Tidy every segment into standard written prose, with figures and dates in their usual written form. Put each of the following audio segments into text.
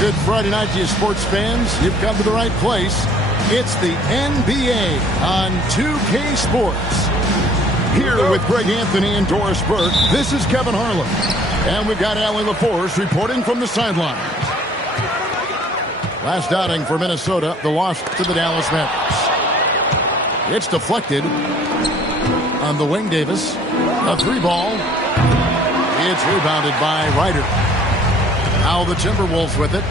Good Friday night to you sports fans. You've come to the right place. It's the NBA on 2K Sports. Here with Greg Anthony and Doris Burke, this is Kevin Harlan. And we've got Allie LaForce reporting from the sidelines. Last outing for Minnesota, the loss to the Dallas Mavericks. It's deflected on the wing, Davis. A three ball. It's rebounded by Ryder. Now the Timberwolves with it.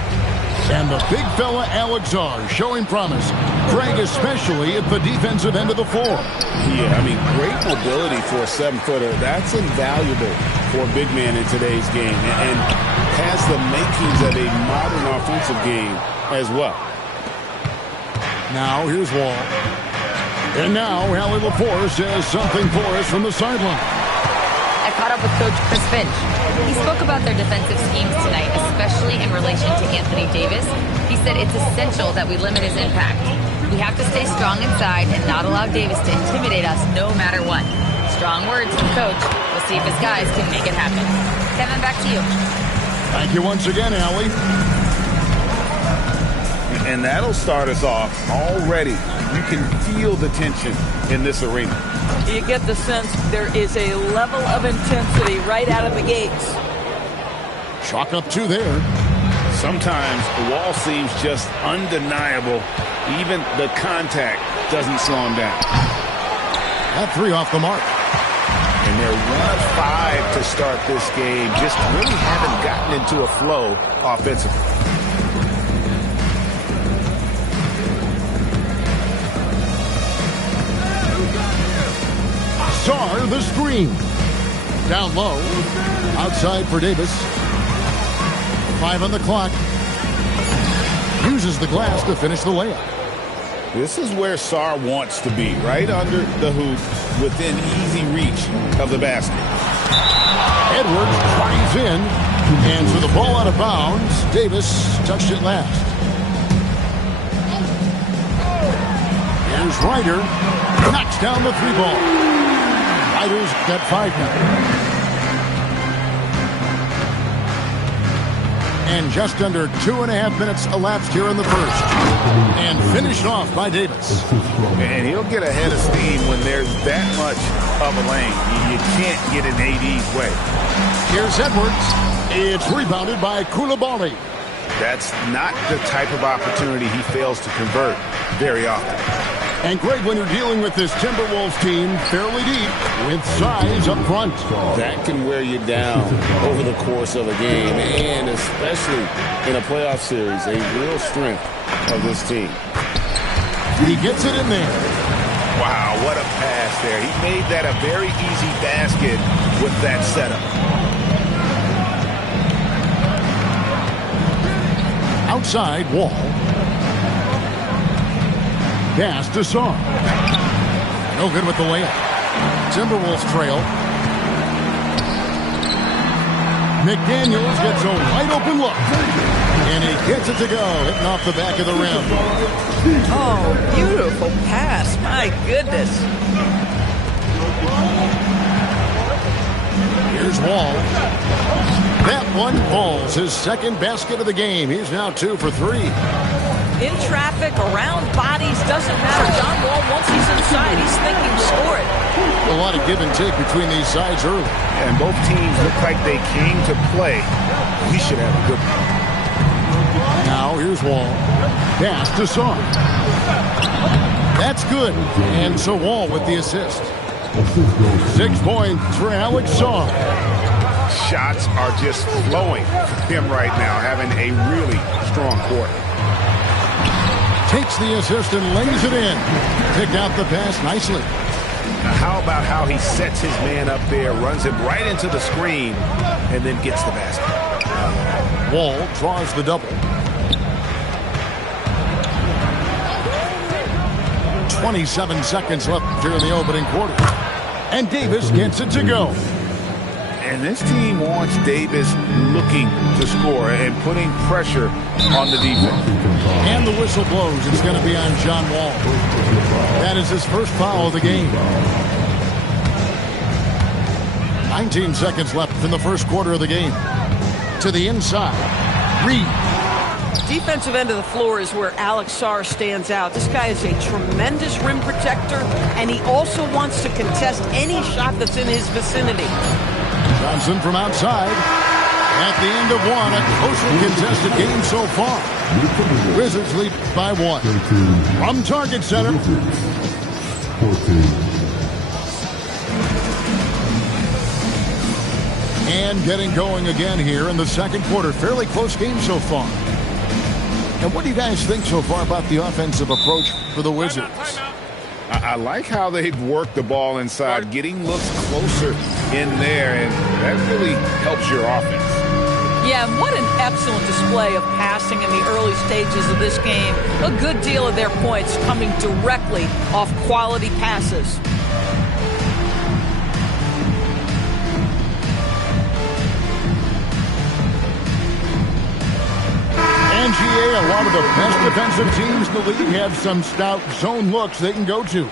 And the big fella Alex Czar showing promise. Craig especially at the defensive end of the floor. Yeah, I mean, great mobility for a 7-footer. That's invaluable for a big man in today's game. And has the makings of a modern offensive game as well. Now here's Wall. And now Allie LaForce has something for us from the sideline. I caught up with Coach Chris Finch. He spoke about their defensive schemes tonight, especially in relation to Anthony Davis. He said it's essential that we limit his impact. We have to stay strong inside and not allow Davis to intimidate us no matter what. Strong words from Coach. We'll see if his guys can make it happen. Kevin, back to you. Thank you once again, Allie. And that'll start us off already. You can feel the tension in this arena. You get the sense there is a level of intensity right out of the gates. Chalk up two there. Sometimes the Wall seems just undeniable. Even the contact doesn't slow him down. That three off the mark. And they're 1 of 5 to start this game. Just really haven't gotten into a flow offensively. Czar the screen. Down low. Outside for Davis. 5 on the clock. Uses the glass to finish the layup. This is where Czar wants to be, right under the hoop, within easy reach of the basket. Edwards drives in, and for the ball out of bounds, Davis touched it last. Here's Ryder, knocks down the three ball. Ryder's got 5 now. And just under 2.5 minutes elapsed here in the first. And finished off by Davis. And he'll get ahead of steam when there's that much of a lane. You can't get in AD's way. Here's Edwards. It's rebounded by Coulibaly. That's not the type of opportunity he fails to convert very often. And Greg, when you're dealing with this Timberwolves team fairly deep with size up front, that can wear you down over the course of a game, and especially in a playoff series, a real strength of this team. He gets it in there. Wow, what a pass there. He made that a very easy basket with that setup. Outside Wall. Pass to Czar. No good with the layup. Timberwolves trail. McDaniels gets a wide open look. And he gets it to go, hitting off the back of the rim. Oh, beautiful pass. My goodness. Here's Wall. That one falls. His second basket of the game. He's now 2 for 3. In traffic, around bodies, doesn't matter. John Wall, once he's inside, he's thinking score it. A lot of give and take between these sides early. And both teams look like they came to play. We should have a good one. Now here's Wall. Pass to Czar. That's good. And so Wall with the assist. 6 points for Alex Czar. Shots are just flowing from him right now, having a really strong quarter. Takes the assist and lays it in. Picked out the pass nicely. Now how about how he sets his man up there, runs him right into the screen, and then gets the basket. Wall draws the double. 27 seconds left here in the opening quarter. And Davis gets it to go. And this team wants Davis looking to score and putting pressure on the defense. And the whistle blows. It's going to be on John Wall. That is his first foul of the game. 19 seconds left in the first quarter of the game. To the inside. Reed. Defensive end of the floor is where Alex Sarr stands out. This guy is a tremendous rim protector, and he also wants to contest any shot that's in his vicinity. Johnson from outside. At the end of one, a closely contested game so far. Wizards lead by 1. From Target Center. And getting going again here in the second quarter. Fairly close game so far. And what do you guys think so far about the offensive approach for the Wizards? I like how they've worked the ball inside, getting looks closer in there, and that really helps your offense. Yeah, what an excellent display of passing in the early stages of this game. A good deal of their points coming directly off quality passes. NGA, a lot of the best defensive teams in the league have some stout zone looks they can go to.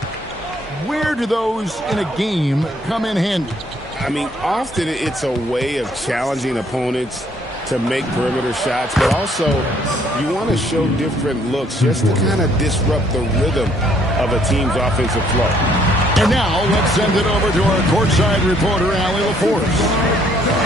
Where do those in a game come in handy? I mean, often it's a way of challenging opponents to make perimeter shots, but also you want to show different looks just to kind of disrupt the rhythm of a team's offensive flow. And now let's send it over to our courtside reporter, Allie LaForce.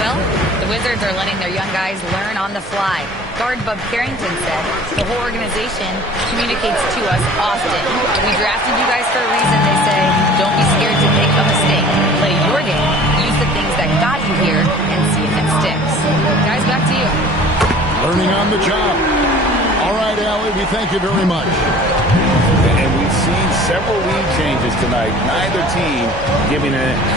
Well, the Wizards are letting their young guys learn on the fly. Guard Bub Carrington said the whole organization communicates to us often. We drafted you guys for a reason, they say. Don't be scared to make a mistake. Play your game. Use the things that got you here and see if it sticks. Guys, back to you. Learning on the job. All right, Allie, we thank you very much. And we've seen several lead changes tonight. Neither team giving an inch.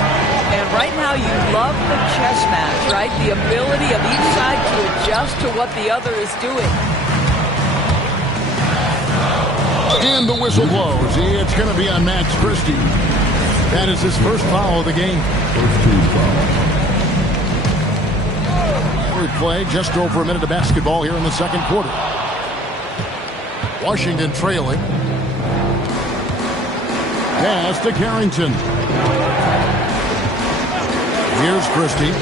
And right now you love the chess match, right? The ability of each side to adjust to what the other is doing. And the whistle blows. It's going to be on Max Christie. That is his first foul of the game. We play just over a minute of basketball here in the second quarter. Washington trailing. Pass to Carrington. Here's Christie.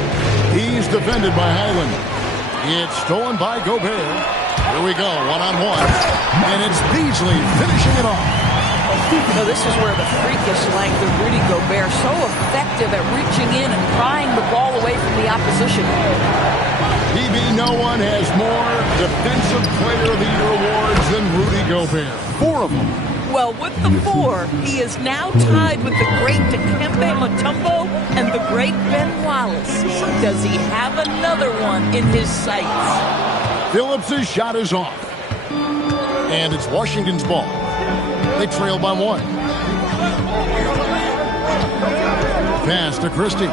He's defended by Highland. It's stolen by Gobert. Here we go, one-on-one. And it's Beasley finishing it off. So this is where the freakish length of Rudy Gobert, so effective at reaching in and prying the ball away from the opposition. PB, no one has more Defensive Player of the Year awards than Rudy Gobert. 4 of them. Well, with the 4, he is now tied with the great Dikembe Mutombo and the great Ben Wallace. Does he have another one in his sights? Phillips' shot is off. And it's Washington's ball. They trail by 1. Pass to Christie.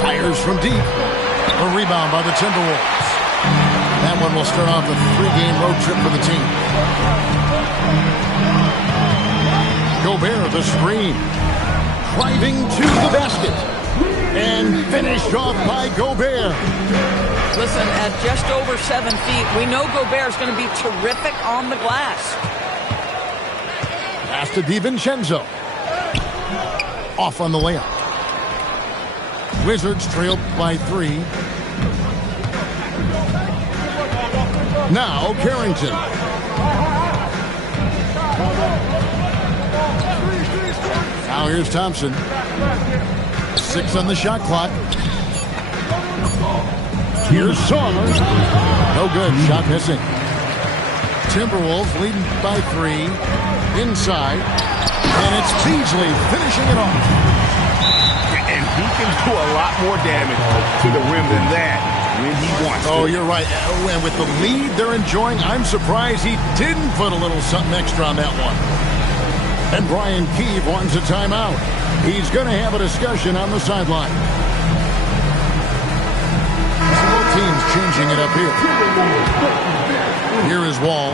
Fires from deep. A rebound by the Timberwolves. That one will start off a 3-game road trip for the team. Gobert, the screen. Driving to the basket. And finished off by Gobert. Listen, at just over 7 feet, we know Gobert is going to be terrific on the glass. Pass to DiVincenzo. Off on the layup. Wizards trailed by 3. Now Carrington. Now here's Thompson. 6 on the shot clock. Here's Sommer. No good. Shot missing. Timberwolves leading by 3. Inside. And it's Beasley finishing it off. And he can do a lot more damage to the rim than that when he wants to. Oh, you're right. And with the lead they're enjoying, I'm surprised he didn't put a little something extra on that one. And Brian Keefe wants a timeout. He's going to have a discussion on the sideline. Both teams changing it up here. Here is Wall.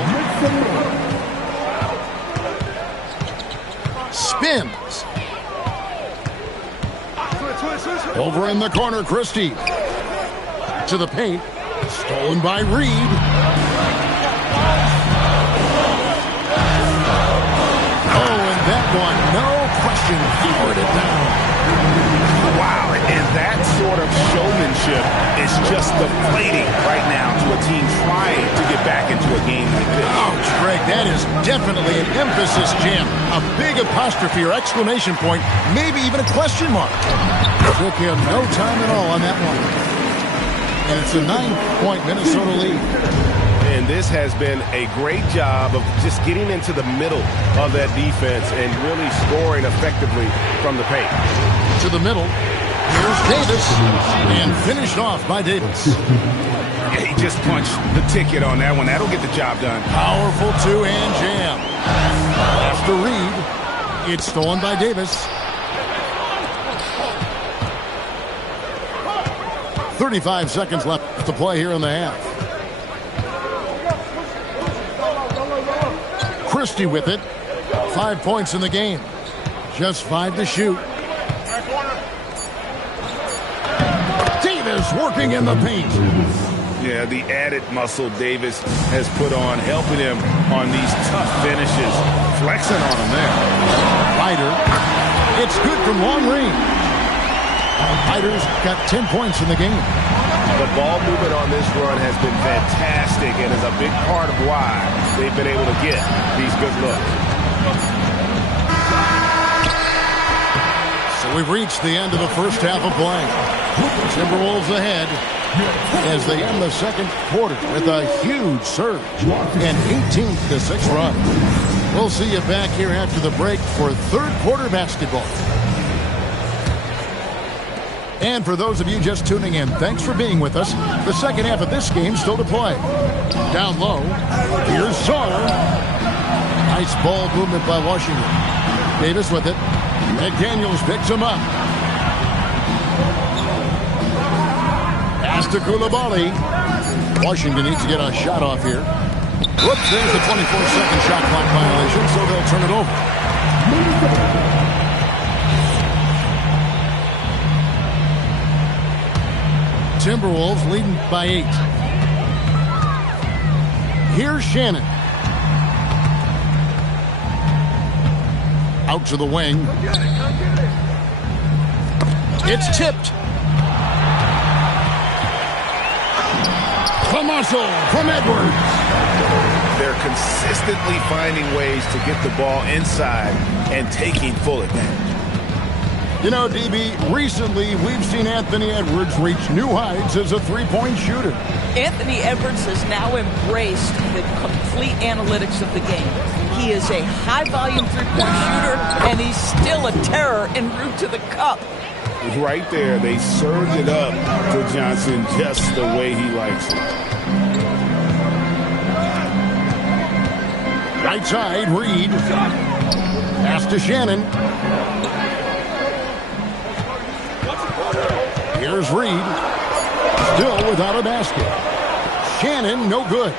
Spins. Over in the corner, Christie. To the paint. Stolen by Reed. Oh, and that one, no question, forward it down. Wow, and that sort of showmanship is just deflating right now to a team trying to get back into a Definitely an emphasis jam. A big apostrophe or exclamation point, maybe even a question mark. Took him no time at all on that one. And it's a 9-point Minnesota lead. And this has been a great job of just getting into the middle of that defense and really scoring effectively from the paint. To the middle. Here's Davis. And finished off by Davis. Yeah, he just punched the ticket on that one. That'll get the job done. Powerful two-hand jam. After Reed, it's stolen by Davis. 35 seconds left to play here in the half. Christie with it. 5 points in the game. Just 5 to shoot. Davis working in the paint. Yeah, the added muscle Davis has put on, helping him on these tough finishes. Flexing on him there. Ryder. It's good from long range. Ryder's got 10 points in the game. The ball movement on this run has been fantastic and is a big part of why they've been able to get these good looks. So we've reached the end of the first half of play. Timberwolves ahead as they end the second quarter with a huge surge. An 18-6 run. We'll see you back here after the break for third quarter basketball. And for those of you just tuning in, thanks for being with us. The second half of this game still to play. Down low, here's Saul. Nice ball movement by Washington. Davis with it. McDaniels picks him up. Pass to Coulibaly. Washington needs to get a shot off here. Whoops, there's the 24-second shot clock violation, so they'll turn it over. Timberwolves leading by 8. Here's Shannon. Out to the wing. It's tipped. The muscle from Edwards. They're consistently finding ways to get the ball inside and taking full advantage. You know, DB, recently we've seen Anthony Edwards reach new heights as a three-point shooter. Anthony Edwards has now embraced the complete analytics of the game. He is a high-volume three-point shooter, and he's still a terror en route to the cup. Right there, they served it up to Johnson just the way he likes it. Right side, Reed. Pass to Shannon. Here's Reed. Still without a basket. Shannon, no good.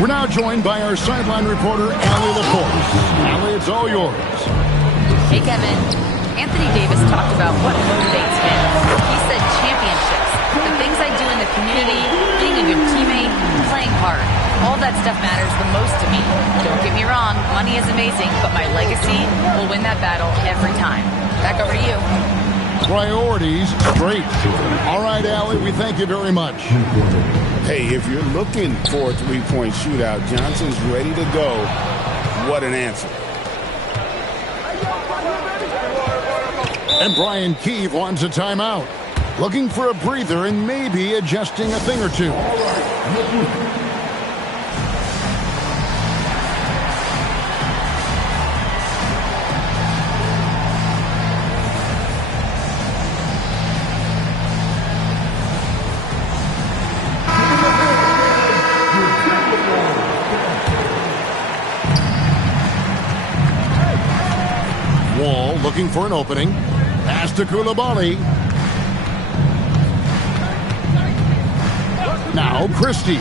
We're now joined by our sideline reporter, Allie LaForce. Allie, it's all yours. Hey, Kevin. Anthony Davis talked about what motivates him. He said championships, the things I do in the community, being a good teammate, playing hard. All that stuff matters the most to me. Don't get me wrong, money is amazing, but my legacy will win that battle every time. Back over to you. Priorities straight. All right, Allie, we thank you very much. Hey, if you're looking for a three-point shootout, Johnson's ready to go. What an answer. And Brian Keefe wants a timeout. Looking for a breather and maybe adjusting a thing or two. Wall looking for an opening. Pass to Coulibaly. Now Christie.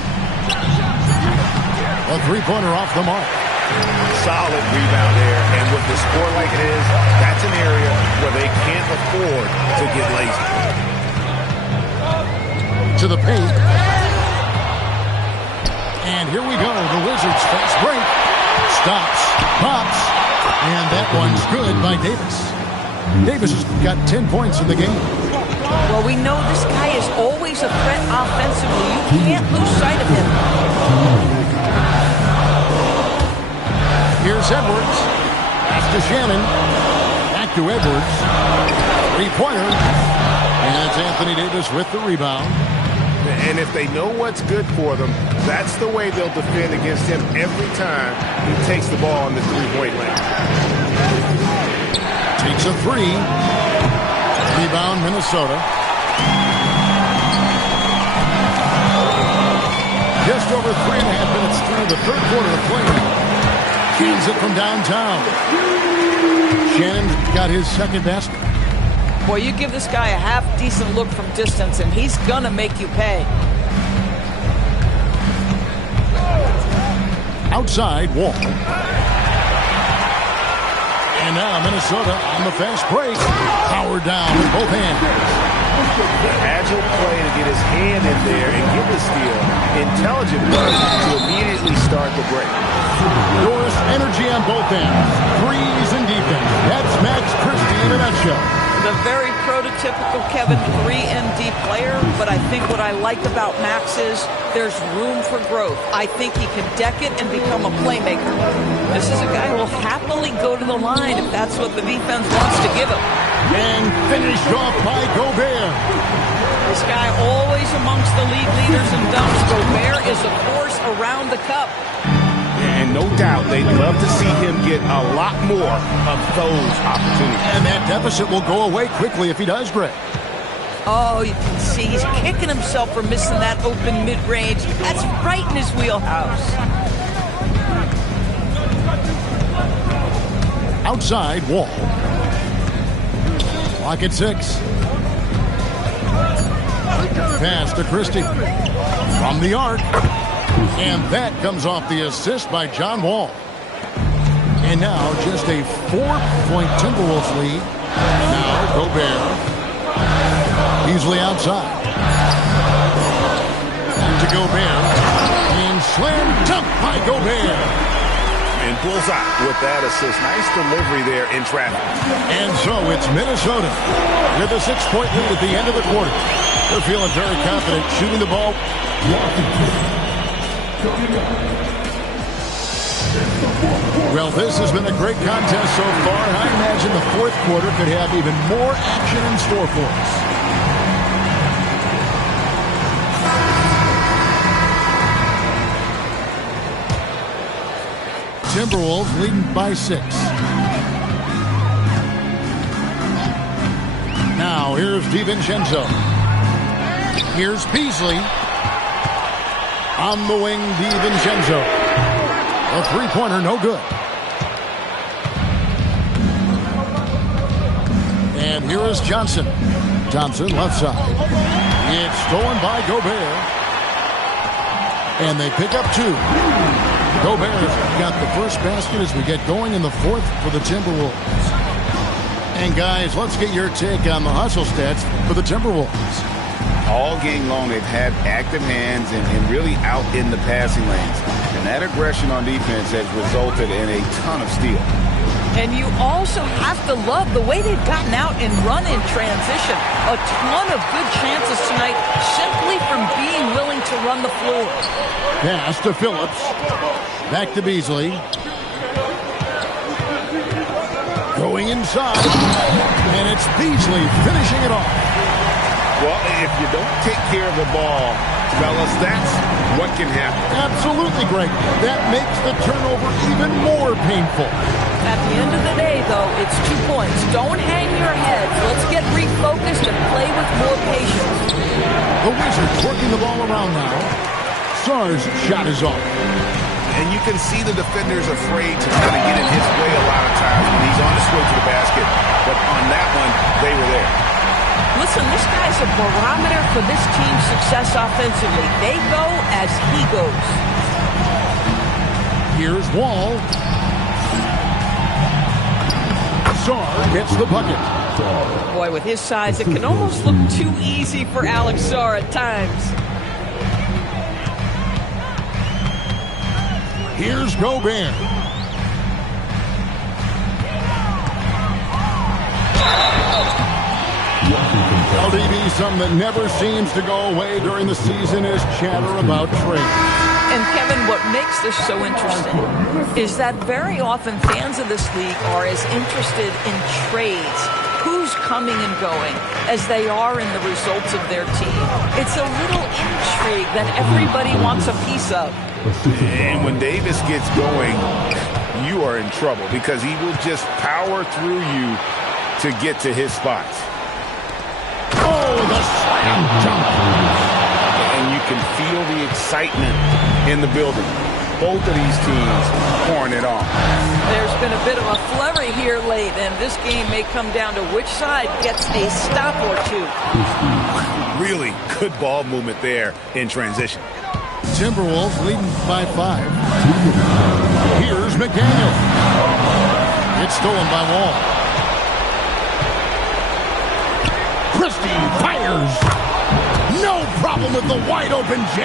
A three-pointer off the mark. Solid rebound there, and with the score like it is, that's an area where they can't afford to get lazy. To the paint. And here we go. The Wizards fast break. Stops. Pops. And that one's good by Davis. Davis has got 10 points in the game. Well, we know this guy is always a threat offensively. You can't lose sight of him. Here's Edwards. Pass to Shannon. Back to Edwards. Three-pointer. And it's Anthony Davis with the rebound. And if they know what's good for them, that's the way they'll defend against him every time he takes the ball on the three-point line. Takes a three. Rebound, Minnesota. Just over 3.5 minutes through the third quarter of play now. Keys it from downtown. Shannon got his second basket. Boy, you give this guy a half-decent look from distance, and he's gonna make you pay. Outside, Wall. And now Minnesota on the fast break. Howard down with both hands. Agile play to get his hand in there and get the steal. Intelligent play to immediately start the break. Doris energy on both ends. Threes and defense. That's Max Christie in a nutshell. The very prototypical Kevin 3-and-D player, but I think what I like about Max is there's room for growth. I think he can deck it and become a playmaker. This is a guy who will happily go to the line if that's what the defense wants to give him. And finished off by Gobert. This guy always amongst the league leaders in dunks. Gobert is a force around the cup. And no doubt they'd love to see him get a lot more of those opportunities. And that deficit will go away quickly if he does, Greg. Oh, you can see he's kicking himself for missing that open mid-range. That's right in his wheelhouse. Outside, Wall. Clock at 6. Pass to Christie. From the arc. And that comes off the assist by John Wall. And now just a 4-point Timberwolves lead. Now Gobert. Easily outside. Back to Gobert. And slam dunk by Gobert. And bullseye with that assist. Nice delivery there in traffic. And so it's Minnesota with a 6-point lead at the end of the quarter. They're feeling very confident shooting the ball. Well, this has been a great contest so far, and I imagine the fourth quarter could have even more action in store for us. Timberwolves leading by 6. Now, here's DiVincenzo. Here's Beasley. On the wing, DiVincenzo. A three-pointer, no good. And here is Johnson. Johnson, left side. It's stolen by Gobert. And they pick up 2. Gobert's got the first basket as we get going in the fourth for the Timberwolves. And guys, let's get your take on the hustle stats for the Timberwolves. All game long, they've had active hands and really out in the passing lanes. And that aggression on defense has resulted in a ton of steals. And you also have to love the way they've gotten out and run in transition. A ton of good chances tonight simply from being willing to run the floor. Pass to Phillips. Back to Beasley. Going inside. And it's Beasley finishing it off. Well, if you don't take care of the ball, fellas, that's what can happen. Absolutely, Greg. That makes the turnover even more painful. At the end of the day, though, it's 2 points. Don't hang your heads. Let's get refocused and play with more patience. The Wizards working the ball around now. Sarr's shot is off. And you can see the defenders afraid to kind of get in his way a lot of times when he's on his way to the basket. But on that one, they were there. Listen, this guy's a barometer for this team's success offensively. They go as he goes. Here's Wall. Sarr gets the bucket. Boy, with his size, it can almost look too easy for Alex Sarr at times. Here's Gobert. LDB, something that never seems to go away during the season is chatter about trade. And Kevin, what makes this so interesting is that very often fans of this league are as interested in trades, who's coming and going, as they are in the results of their team. It's a little intrigue that everybody wants a piece of. And when Davis gets going, you are in trouble because he will just power through you to get to his spots. Oh, the slam dunk. And you can feel the excitement in the building. Both of these teams pouring it on. There's been a bit of a flurry here late, and this game may come down to which side gets a stop or two. Really good ball movement there in transition. Timberwolves leading by 5. Here's McDaniel. It's stolen by Wall. Christie fires. No problem with the wide-open J.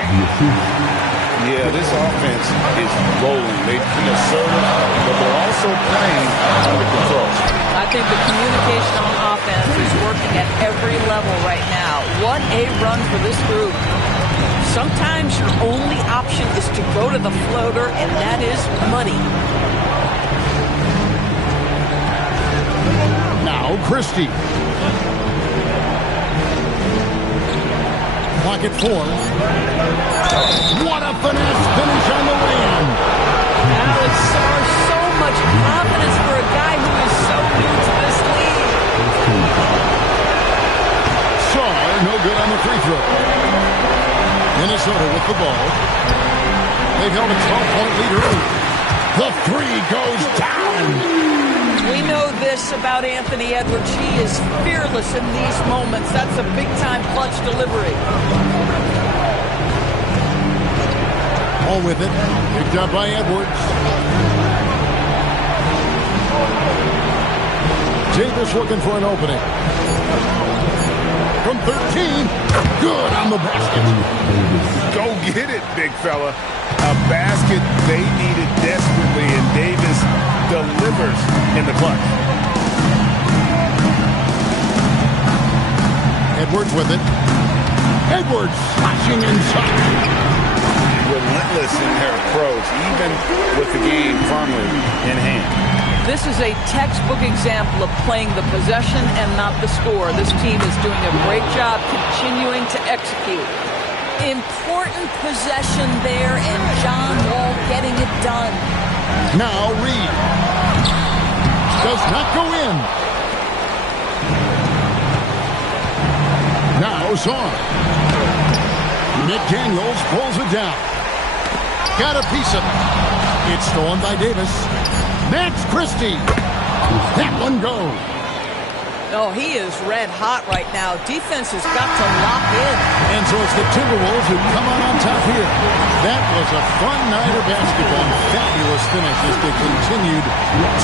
Yeah, this offense is rolling. They've been assertive, but they're also playing under control. I think the communication on offense is working at every level right now. What a run for this group. Sometimes your only option is to go to the floater, and that is money. Now Christie. Clock at 4. What a finesse finish on the win. Alex Sarr, so much confidence for a guy who is so new to this league. Sarr, no good on the free throw. Minnesota with the ball. They've held a 12-point lead early. The 3 goes down. We know this about Anthony Edwards. He is fearless in these moments. That's a big-time clutch delivery. All with it. Picked up by Edwards. Davis looking for an opening. From 13. Good on the basket. Go get it, big fella. A basket they needed desperately, and Davis delivers in the clutch. Edwards with it. Edwards slashing inside. Relentless in their approach, even with the game firmly in hand. This is a textbook example of playing the possession and not the score. This team is doing a great job continuing to execute. Important possession there, and John Wall getting it done. Now Reed. Does not go in. Now Sarr. McDaniels pulls it down. Got a piece of it. It's stolen by Davis. Max Christie. That one goes. Oh, he is red hot right now. Defense has got to lock in. And so it's the Timberwolves who come on top here. That was a fun night of basketball. Fabulous finish as they continued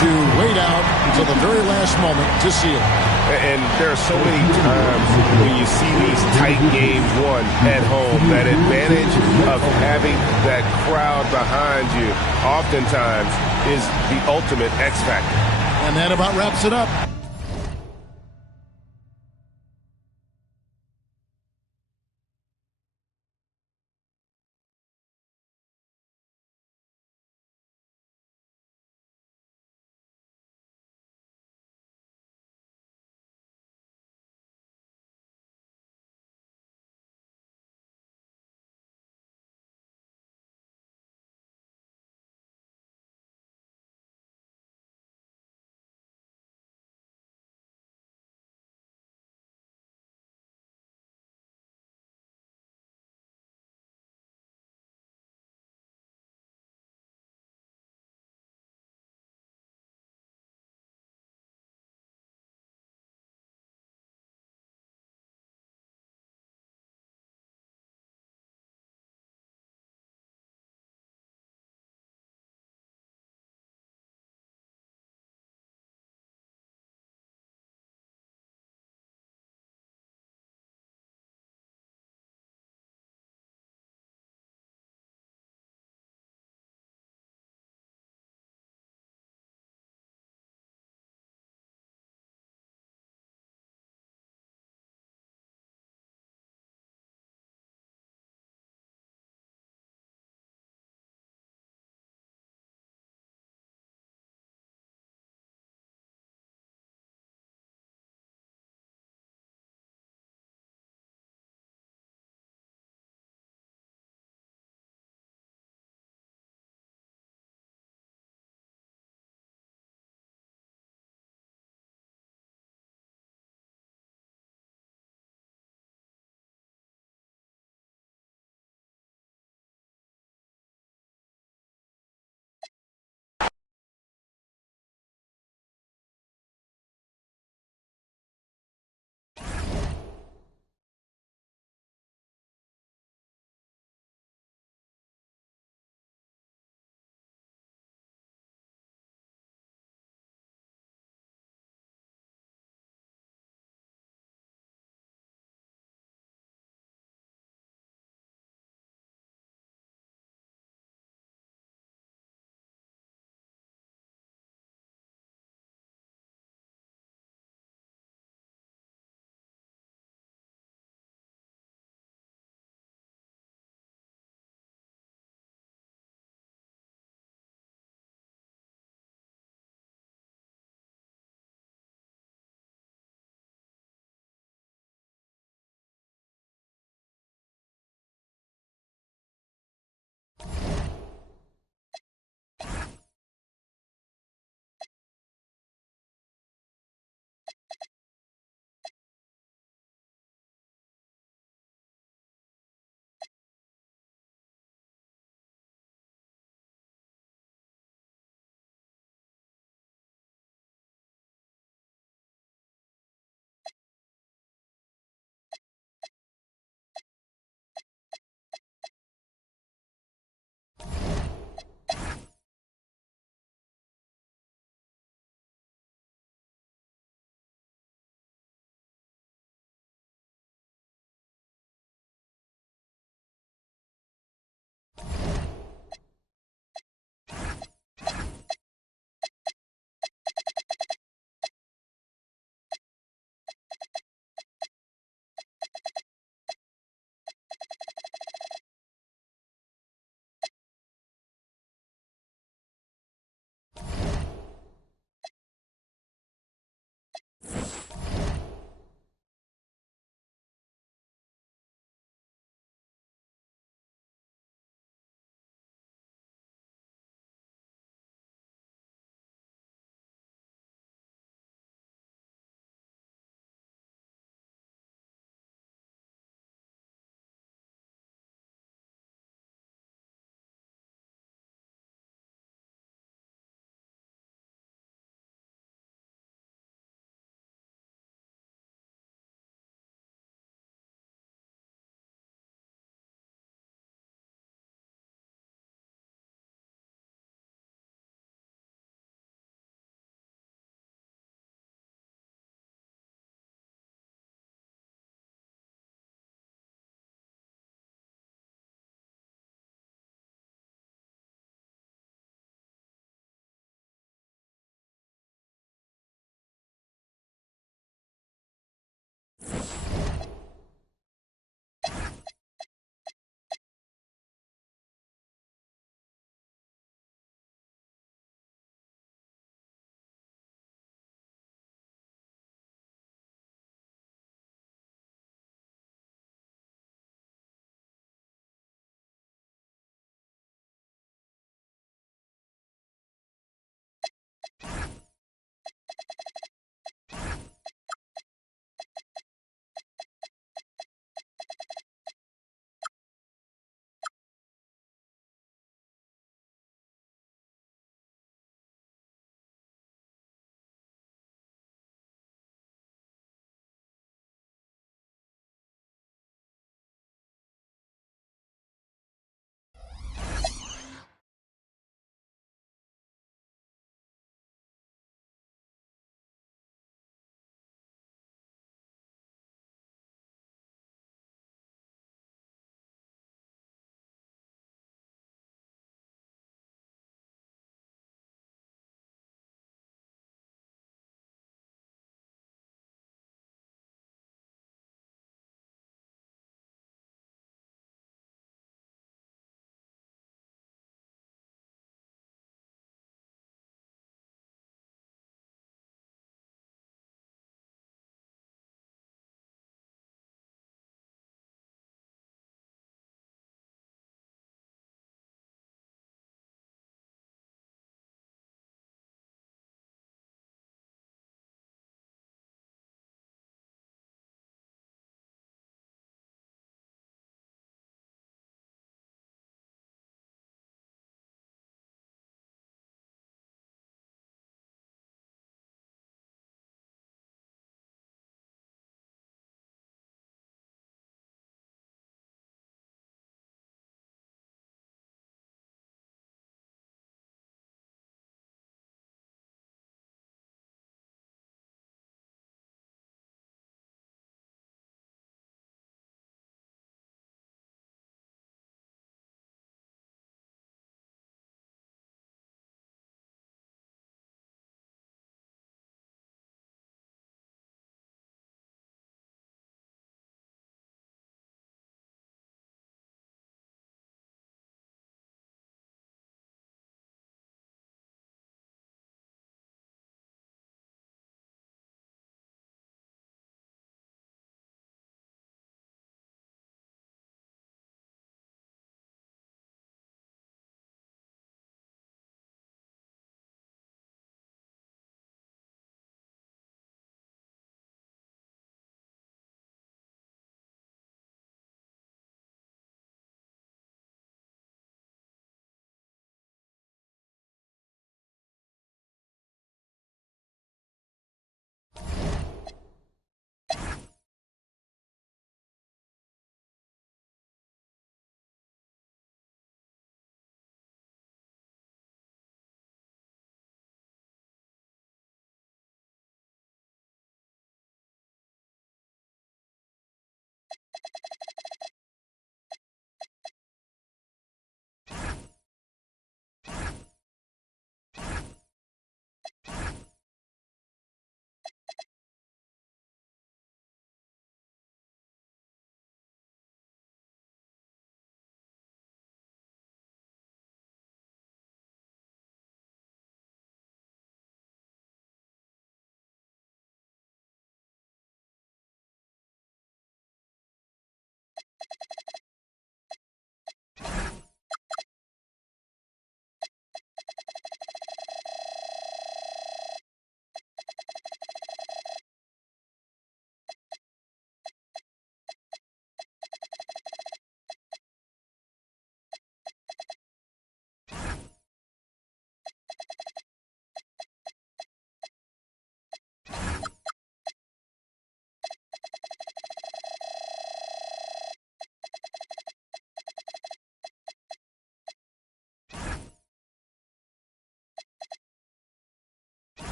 to wait out until the very last moment to seal it. And there are so many times when you see these tight games won at home, that advantage of having that crowd behind you oftentimes is the ultimate X factor. And that about wraps it up.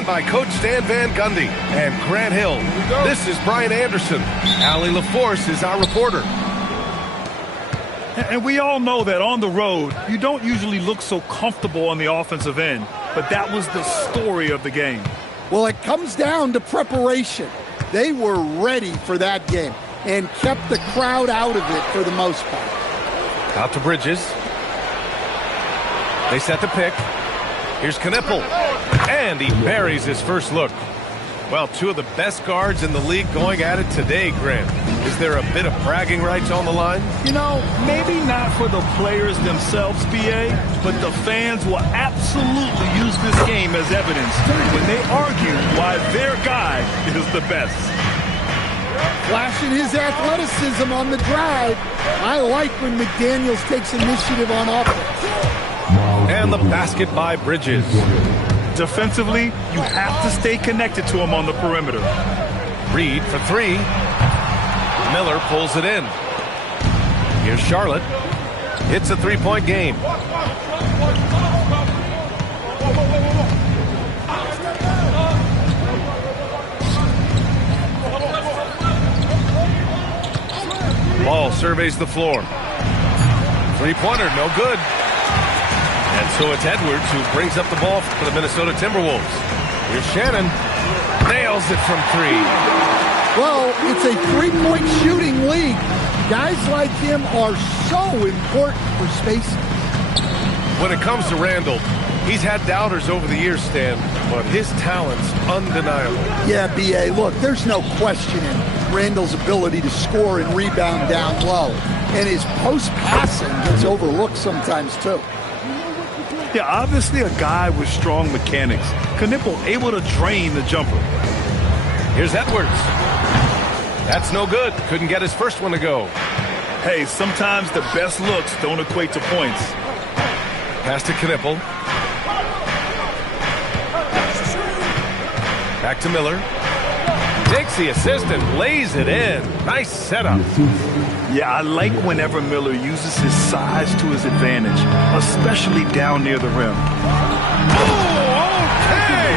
joined by Coach Stan Van Gundy and Grant Hill. This is Brian Anderson. Allie LaForce is our reporter. And we all know that on the road, you don't usually look so comfortable on the offensive end. But that was the story of the game. Well, it comes down to preparation. They were ready for that game and kept the crowd out of it for the most part. Out to Bridges. They set the pick. Here's Knipple. And he buries his first look. Well, two of the best guards in the league going at it today, Grant. Is there a bit of bragging rights on the line? You know, maybe not for the players themselves, BA, but the fans will absolutely use this game as evidence when they argue why their guy is the best. Flashing his athleticism on the drive. I like when McDaniels takes initiative on offense. And the basket by Bridges. Defensively, you have to stay connected to him on the perimeter. Reed for three. Miller pulls it in. Here's Charlotte. It's a three-point game. Ball surveys the floor. Three-pointer, no good. And so it's Edwards who brings up the ball for the Minnesota Timberwolves. Here's Shannon. Nails it from three. Well, it's a three-point shooting league. Guys like him are so important for spacing. When it comes to Randall, he's had doubters over the years, Stan, but his talent's undeniable. Yeah, B.A., look, there's no questioning Randall's ability to score and rebound down low. And his post-passing gets overlooked sometimes, too. Yeah, obviously a guy with strong mechanics. Knipple able to drain the jumper. Here's Edwards. That's no good. Couldn't get his first one to go. Hey, sometimes the best looks don't equate to points. Pass to Knipple. Back to Miller. Takes the assist and lays it in. Nice setup. Yeah, I like whenever Miller uses his size to his advantage, especially down near the rim. Oh, okay!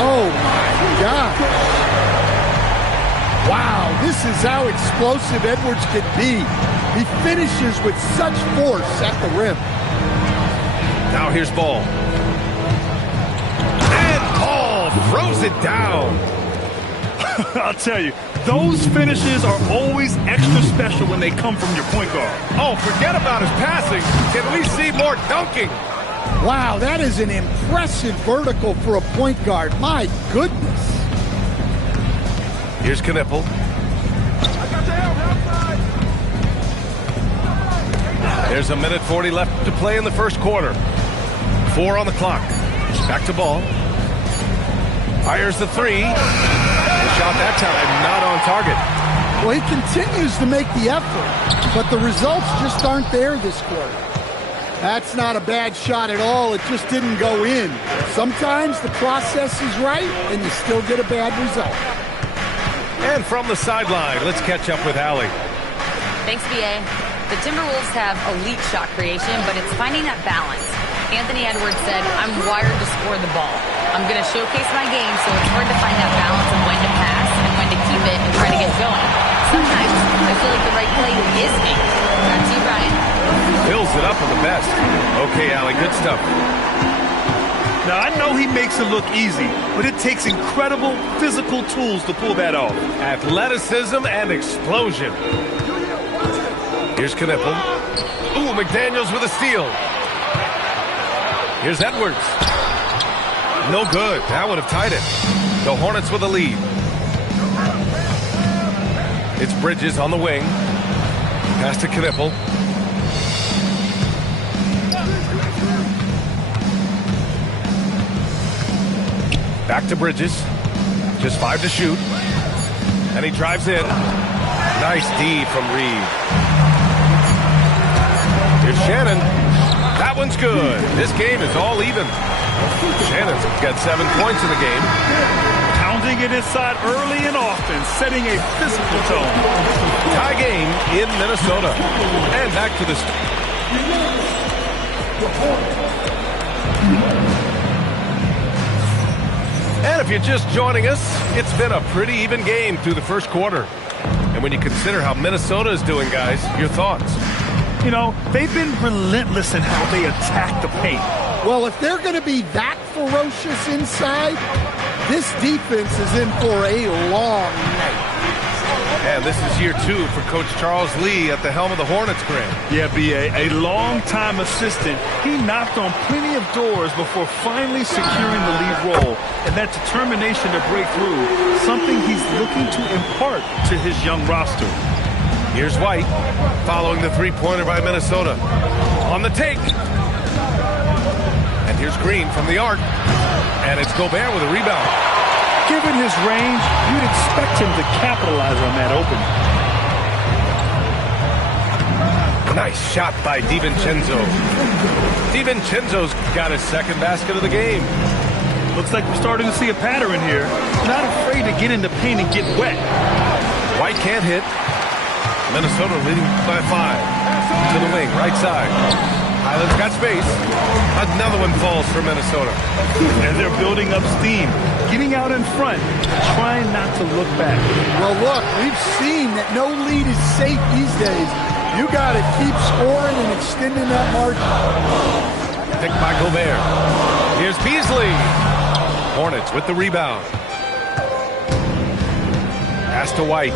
Oh, my God. Wow, this is how explosive Edwards can be. He finishes with such force at the rim. Now here's Ball. And Ball throws it down. I'll tell you, those finishes are always extra special when they come from your point guard. Oh, forget about his passing. Can we see more dunking? Wow, that is an impressive vertical for a point guard. My goodness. Here's Knipple. There's a minute 40 left to play in the first quarter. 4 on the clock. Back to Ball. Fires the three. The shot that time not on target. Well, he continues to make the effort, but the results just aren't there this quarter. That's not a bad shot at all. It just didn't go in. Sometimes the process is right, and you still get a bad result. And from the sideline, let's catch up with Allie. Thanks, BA. The Timberwolves have elite shot creation, but it's finding that balance. Anthony Edwards said, I'm wired to score the ball. I'm going to showcase my game, so it's hard to find that balance of when to pass and when to keep it and try to get going. Sometimes I feel like the right play is made. Back to you, Brian. Fills it up with the best. Okay, Allie, good stuff. Now, I know he makes it look easy, but it takes incredible physical tools to pull that off. Athleticism and explosion. Here's Knipple. Ooh, McDaniels with a steal. Here's Edwards. No good. That would have tied it. The Hornets with a lead. It's Bridges on the wing. Pass to Knipple. Back to Bridges. Just 5 to shoot. And he drives in. Nice D from Reed. Here's Shannon. That one's good. This game is all even. Shannon's got 7 points in the game. Pounding it inside early and often, setting a physical tone. Tie game in Minnesota. And back to this. And if you're just joining us, it's been a pretty even game through the first quarter. And when you consider how Minnesota is doing, guys, your thoughts? You know, they've been relentless in how they attack the paint. Well, if they're going to be that ferocious inside, this defense is in for a long night. And this is year 2 for Coach Charles Lee at the helm of the Hornets, Grant. Yeah, B.A., a long-time assistant. He knocked on plenty of doors before finally securing the lead role. And that determination to break through, something he's looking to impart to his young roster. Here's White, following the three-pointer by Minnesota. On the take. And here's Green from the arc. And it's Gobert with a rebound. Given his range, you'd expect him to capitalize on that opening. Nice shot by DiVincenzo. DiVincenzo's got his second basket of the game. Looks like we're starting to see a pattern here. Not afraid to get in the paint and get wet. White can't hit. Minnesota leading by 5. To the wing, right side. Highland's got space. Another one falls for Minnesota. And they're building up steam. Getting out in front, trying not to look back. Well, look, we've seen that no lead is safe these days. You got to keep scoring and extending that margin. Picked by Gobert. Here's Beasley. Hornets with the rebound. Pass to White.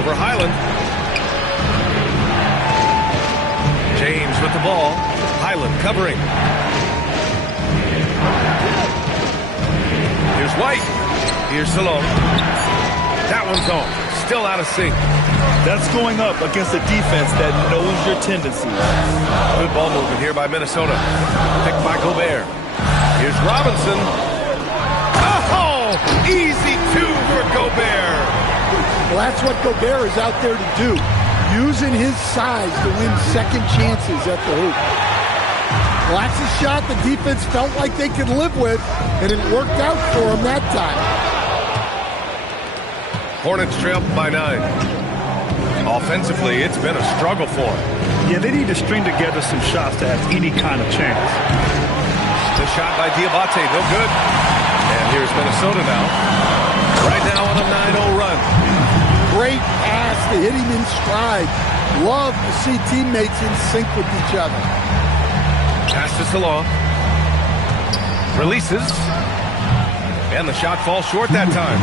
Over Highland. James with the ball. Highland covering. Here's White. Here's Salone. That one's on. Still out of sync. That's going up against a defense that knows your tendencies. Good ball movement here by Minnesota. Picked by Gobert. Here's Robinson. Oh! Easy 2 for Gobert. Well, that's what Gobert is out there to do. Using his size to win second chances at the hoop. Well, that's a shot the defense felt like they could live with, and it worked out for them that time. Hornets trail by 9. Offensively, it's been a struggle for them. Yeah, they need to string together some shots to have any kind of chance. The shot by Diabate, no good. And here's Minnesota now. Right now on a 9-0 run. Great pass to hit him in stride. Love to see teammates in sync with each other. Pass to Salon. Releases. And the shot falls short that time.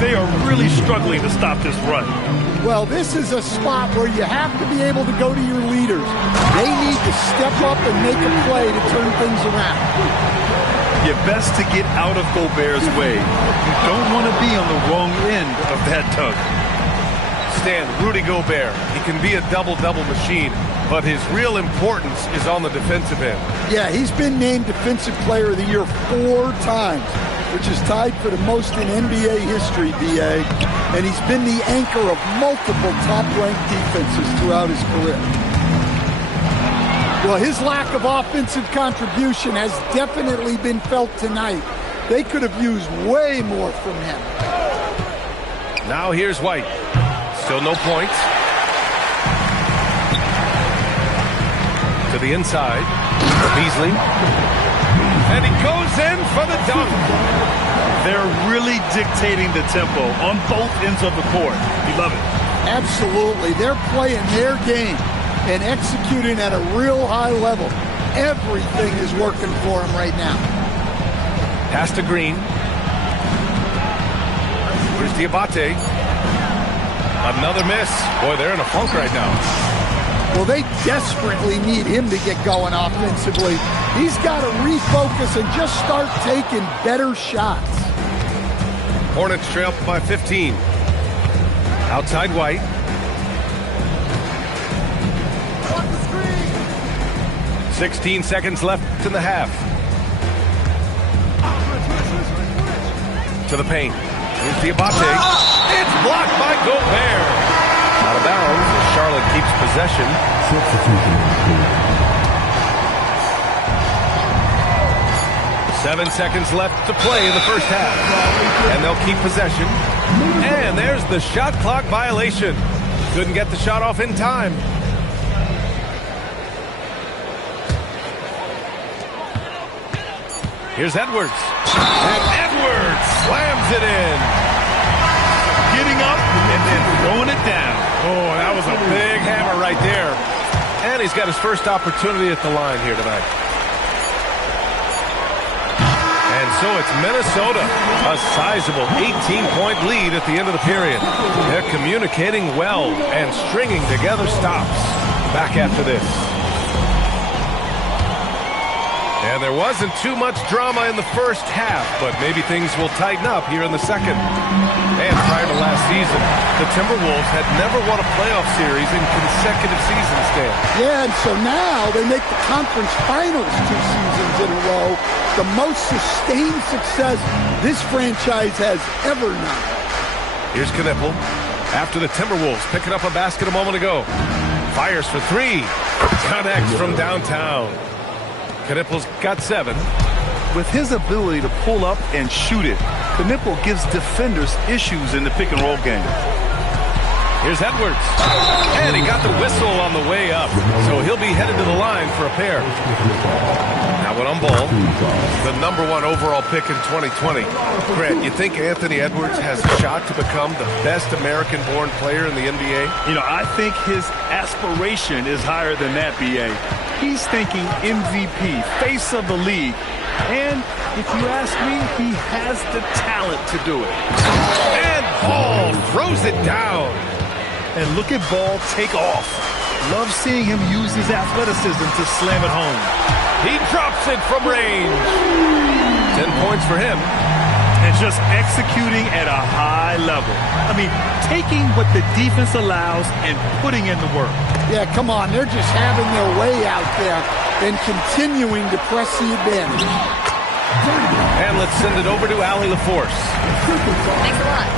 They are really struggling to stop this run. Well, this is a spot where you have to be able to go to your leaders. They need to step up and make a play to turn things around. You're best to get out of Gobert's way. You don't want to be on the wrong end of that tug. Stan, Rudy Gobert, he can be a double-double machine, but his real importance is on the defensive end. Yeah, he's been named Defensive Player of the Year 4 times, which is tied for the most in NBA history, BA. And he's been the anchor of multiple top-ranked defenses throughout his career. Well, his lack of offensive contribution has definitely been felt tonight. They could have used way more from him. Now here's White. Still no points. To the inside. Beasley. And he goes in for the dunk. They're really dictating the tempo on both ends of the court. You love it. Absolutely. They're playing their game and executing at a real high level. Everything is working for them right now. Pass to Green. Here's Diabate. Another miss. Boy, they're in a funk right now. Well, they desperately need him to get going offensively. He's got to refocus and just start taking better shots. Hornets trail by 15. Outside White. On the screen. 16 seconds left in the half. To the paint. Here's Diabate. It's blocked by Gobert. Out of bounds. Charlotte keeps possession. 7 seconds left to play in the first half. And they'll keep possession. And there's the shot clock violation. Couldn't get the shot off in time. Here's Edwards. And Edwards slams it in. Getting up and then throwing it down. Oh, that was a big hammer right there. And he's got his first opportunity at the line here tonight. And so it's Minnesota, a sizable 18-point lead at the end of the period. They're communicating well and stringing together stops. Back after this. And there wasn't too much drama in the first half, but maybe things will tighten up here in the second. And prior to last season, the Timberwolves had never won a playoff series in consecutive seasons, Dan. Yeah, and so now they make the conference finals 2 seasons in a row. The most sustained success this franchise has ever known. Here's Knipple after the Timberwolves picking up a basket a moment ago. Fires for 3. Connects from downtown. Knipple's got 7. With his ability to pull up and shoot it, Knipple gives defenders issues in the pick-and-roll game. Here's Edwards. And he got the whistle on the way up, so he'll be headed to the line for a pair. Now when on ball, the #1 overall pick in 2020. Grant, you think Anthony Edwards has a shot to become the best American-born player in the NBA? You know, I think his aspiration is higher than that, B.A. He's thinking MVP, face of the league. And if you ask me, he has the talent to do it. And Ball throws it down. And look at Ball take off. Love seeing him use his athleticism to slam it home. He drops it from range. 10 points for him. And just executing at a high level. I mean, taking what the defense allows and putting in the work. Yeah, come on. They're just having their way out there and continuing to press the advantage. And let's send it over to Allie LaForce. Thanks a lot.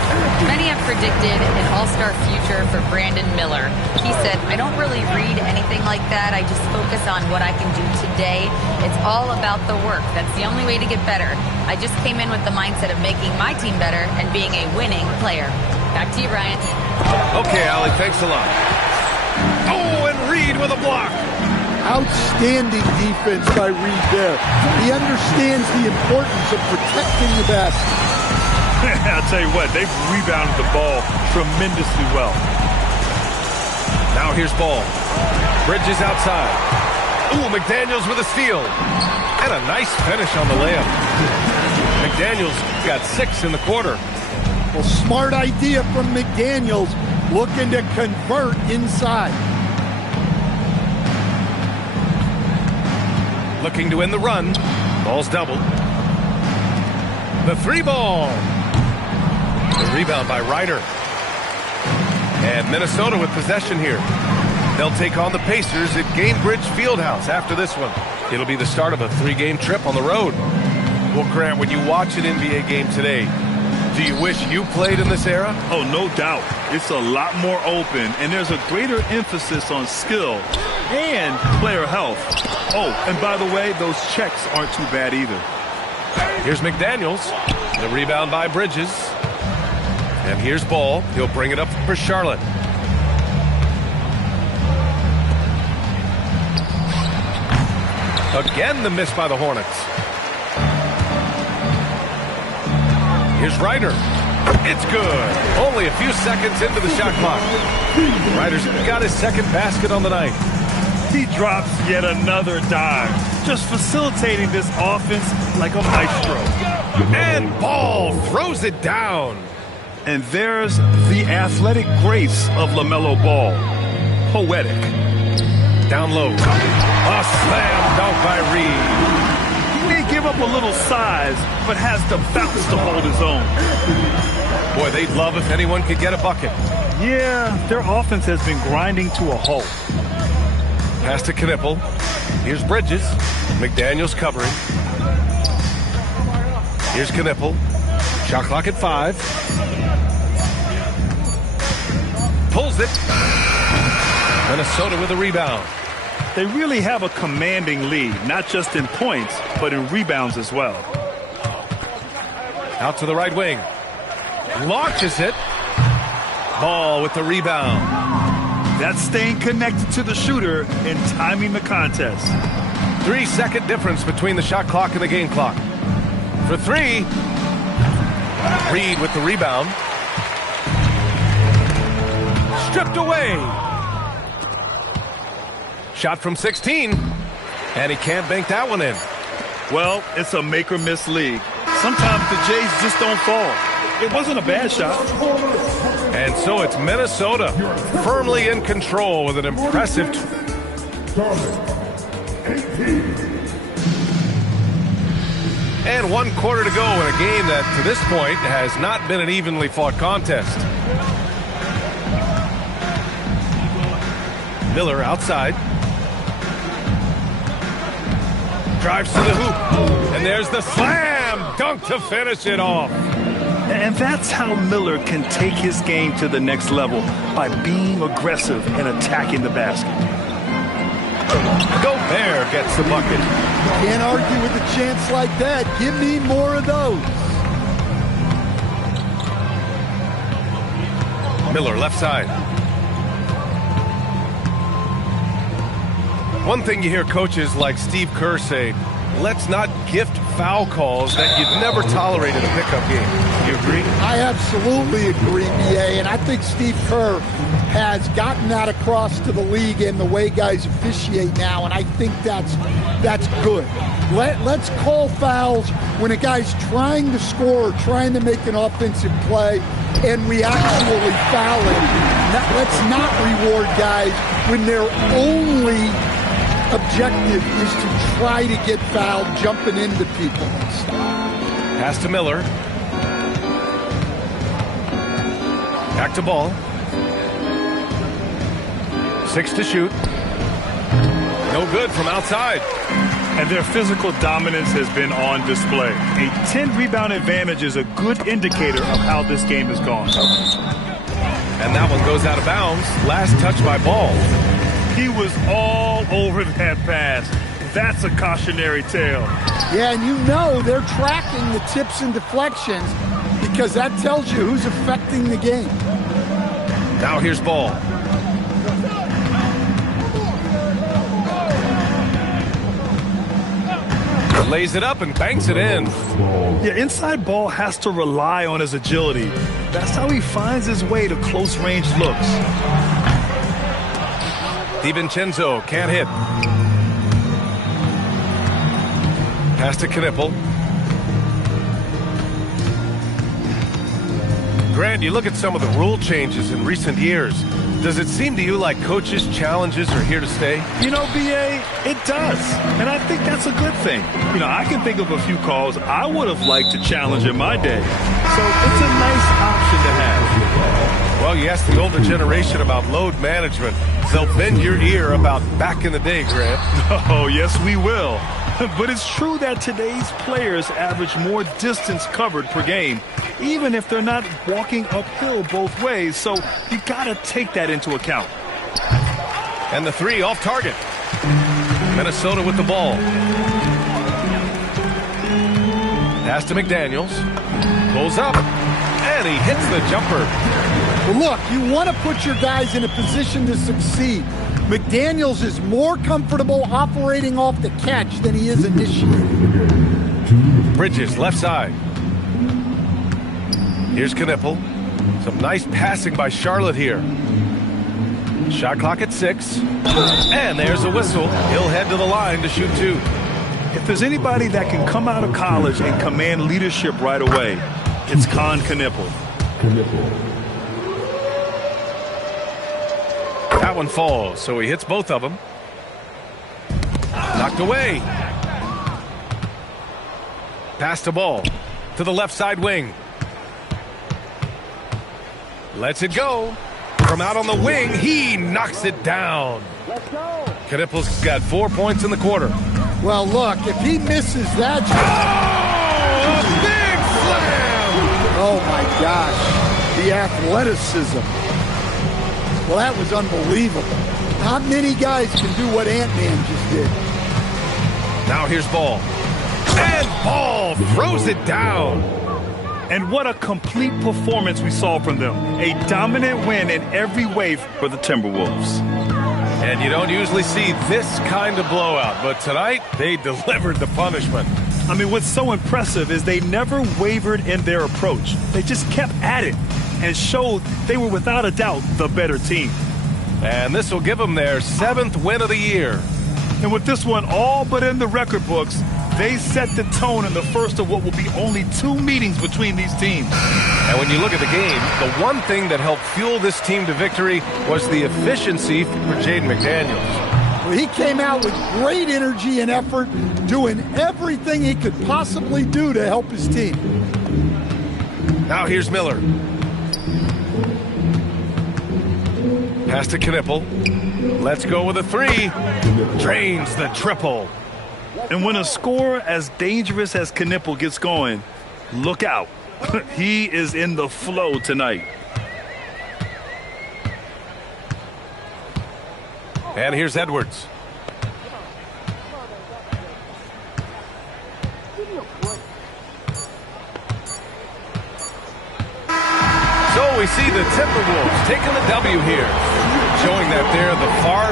Many have predicted an all-star future for Brandon Miller. He said, I don't really read anything like that. I just focus on what I can do today. It's all about the work. That's the only way to get better. I just came in with the mindset of making my team better and being a winning player. Back to you, Ryan. Okay, Allie, thanks a lot. Oh, and Reed with a block. Outstanding defense by Reed there. He understands the importance of protecting the basket. I'll tell you what, they've rebounded the ball tremendously well. Now here's Ball. Bridges outside. Ooh, McDaniels with a steal. And a nice finish on the layup. McDaniels got 6 in the quarter. Well, smart idea from McDaniels, looking to convert inside. Looking to win the run. Ball's doubled. The 3-ball. The rebound by Ryder. And Minnesota with possession here. They'll take on the Pacers at Gainbridge Fieldhouse after this one. It'll be the start of a 3-game trip on the road. Well, Grant, when you watch an NBA game today, do you wish you played in this era? Oh, no doubt. It's a lot more open, and there's a greater emphasis on skill and player health. Oh, and by the way, those checks aren't too bad either. Here's McDaniels. The rebound by Bridges. And here's Ball. He'll bring it up for Charlotte. Again, the miss by the Hornets. Here's Ryder. It's good. Only a few seconds into the shot clock. Ryder's got his second basket on the night. He drops yet another dime, just facilitating this offense like a maestro. And Ball throws it down. And there's the athletic grace of LaMelo Ball. Poetic. Down low. A slam dunk by Reed. He may give up a little size, but has the bounce to hold his own. Boy, they'd love if anyone could get a bucket. Yeah, their offense has been grinding to a halt. Pass to Knipple. Here's Bridges. McDaniels covering. Here's Knipple. Shot clock at 5. Pulls it. Minnesota with a rebound. They really have a commanding lead, not just in points, but in rebounds as well. Out to the right wing. Launches it. Ball with the rebound. That's staying connected to the shooter and timing the contest. 3-second difference between the shot clock and the game clock. for three. Reed with the rebound. Stripped away. Shot from 16. And he can't bank that one in. Well, it's a make-or-miss league. Sometimes the Jays just don't fall. It wasn't a bad shot. And so it's Minnesota firmly in control with an impressive... And 1 quarter to go in a game that, to this point, has not been an evenly fought contest. Miller outside. Drives to the hoop. And there's the slam dunk to finish it off. And that's how Miller can take his game to the next level, by being aggressive and attacking the basket. Gobert gets the bucket. Can't argue with a chance like that. Give me more of those. Miller left side. One thing you hear coaches like Steve Kerr say, let's not gift foul calls that you've never tolerated in a pickup game. You agree? I absolutely agree, B.A., and I think Steve Kerr has gotten that across to the league and the way guys officiate now, and I think that's good. Let's call fouls when a guy's trying to score or trying to make an offensive play and we actually foul him. Let's not reward guys when their only objective is to try to get fouled, jumping into people and stuff. Pass to Miller. Back to Ball. 6 to shoot. No good from outside. And their physical dominance has been on display. A 10-rebound advantage is a good indicator of how this game has gone. And that one goes out of bounds. Last touch by Ball. He was all over that pass. That's a cautionary tale. Yeah, and you know they're tracking the tips and deflections because that tells you who's affecting the game. Now here's Ball. Lays it up and banks it in. Yeah, inside Ball has to rely on his agility. That's how he finds his way to close-range looks. DiVincenzo can't hit. Pass to Knipple. Grant, you look at some of the rule changes in recent years. Does it seem to you like coaches' challenges are here to stay? You know, B.A., it does. And I think that's a good thing. You know, I can think of a few calls I would have liked to challenge in my day. So it's a nice option to have. Well, you ask the older generation about load management. They'll bend your ear about back in the day, Grant. Oh, yes, we will. But it's true that today's players average more distance covered per game, even if they're not walking uphill both ways, so you gotta take that into account. And the three off target. Minnesota with the ball. Pass to McDaniels. Pulls up, and he hits the jumper. Well, look, you want to put your guys in a position to succeed. McDaniels is more comfortable operating off the catch than he is initiating. Bridges, left side. Here's Knipple. Some nice passing by Charlotte here. Shot clock at 6. And there's a whistle. He'll head to the line to shoot 2. If there's anybody that can come out of college and command leadership right away, it's Kon Knipple. That one falls, so he hits both of them. Knocked away. Pass the ball to the left side wing. Lets it go. From out on the wing, he knocks it down. Knipple's got 4 points in the quarter. Well, look, if he misses that... Oh, a big slam! Oh, my gosh. The athleticism. Well, that was unbelievable. Not many guys can do what Ant-Man just did. Now here's Ball. And Ball throws it down. And what a complete performance we saw from them. A dominant win in every way for the Timberwolves. And you don't usually see this kind of blowout, but tonight they delivered the punishment. I mean, what's so impressive is they never wavered in their approach. They just kept at it and showed they were without a doubt the better team. And this will give them their 7th win of the year. And with this one all but in the record books, they set the tone in the first of what will be only 2 meetings between these teams. And when you look at the game, the one thing that helped fuel this team to victory was the efficiency for Jaden McDaniels. Well, he came out with great energy and effort, doing everything he could possibly do to help his team. Now here's Miller. Pass to Knipple. Let's go with a 3. Drains the triple. And when a scorer as dangerous as Knipple gets going, look out. He is in the flow tonight. And here's Edwards. So we see the Timberwolves taking the W here, showing that they're the far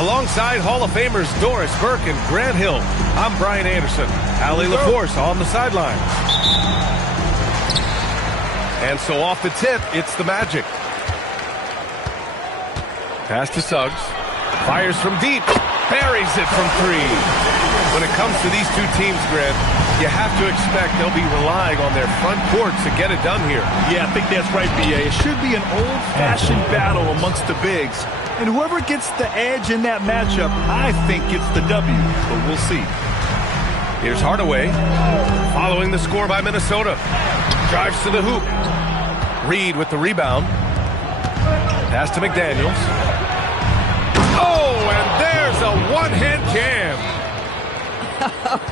Alongside Hall of Famers Doris Burke and Grant Hill, I'm Brian Anderson. Allie LaForce on the sidelines. And so off the tip, it's the Magic. Pass to Suggs. Fires from deep. Buries it from 3. When it comes to these two teams, Grant, you have to expect they'll be relying on their front court to get it done here. Yeah, I think that's right, B.A. It should be an old-fashioned battle amongst the bigs. And whoever gets the edge in that matchup, I think gets the W. But we'll see. Here's Hardaway. Following the score by Minnesota. Drives to the hoop. Reed with the rebound. Pass to McDaniels. Oh, and there's a one-hand jam.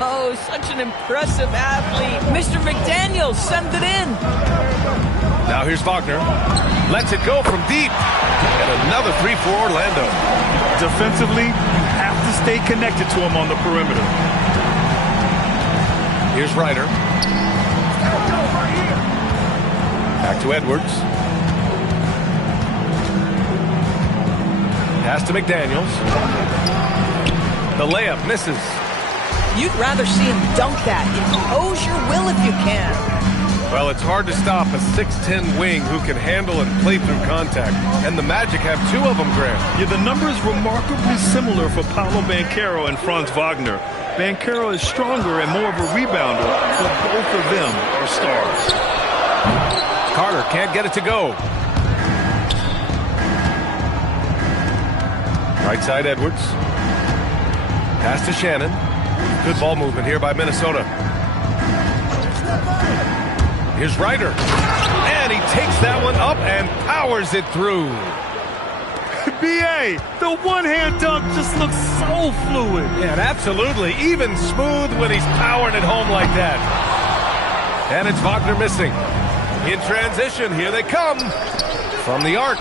Oh, such an impressive athlete. Mr. McDaniels, send it in. Now here's Wagner. Lets it go from deep. And another 3 for Orlando. Defensively, you have to stay connected to him on the perimeter. Here's Ryder. Back to Edwards. Pass to McDaniels. The layup misses. You'd rather see him dunk that. Impose your will if you can. Well, it's hard to stop a 6'10 wing who can handle and play through contact. And the Magic have 2 of them, Grant. Yeah, the numbers remarkably similar for Paolo Banchero and Franz Wagner. Banchero is stronger and more of a rebounder, but both of them are stars. Carter can't get it to go. Right side Edwards. Pass to Shannon. Good ball movement here by Minnesota. Here's Ryder. And he takes that one up and powers it through. B.A., the one-hand dunk just looks so fluid. Yeah, absolutely. Even smooth when he's powering it home like that. And it's Wagner missing. In transition, here they come. From the arc.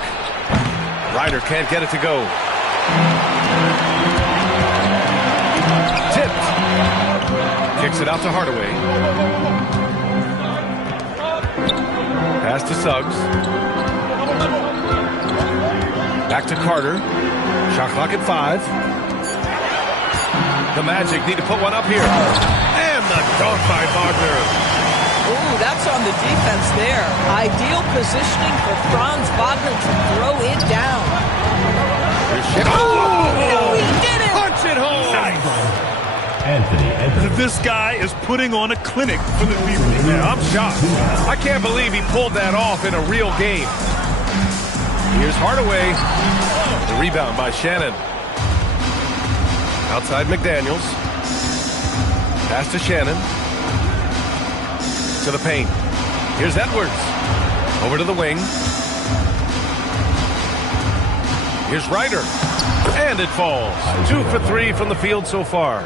Ryder can't get it to go. Tipped. Kicks it out to Hardaway. Pass to Suggs. Back to Carter. Shot clock at 5. The Magic need to put one up here. And the dunk by Wagner. Ooh, that's on the defense there. Ideal positioning for Franz Wagner to throw it down. Oh, he did it! Punch it home! Nice. This guy is putting on a clinic for the people. Yeah, I'm shocked. I can't believe he pulled that off in a real game. Here's Hardaway. The rebound by Shannon. Outside McDaniels. Pass to Shannon. To the paint. Here's Edwards. Over to the wing. Here's Ryder. And it falls. 2 for 3 from the field so far.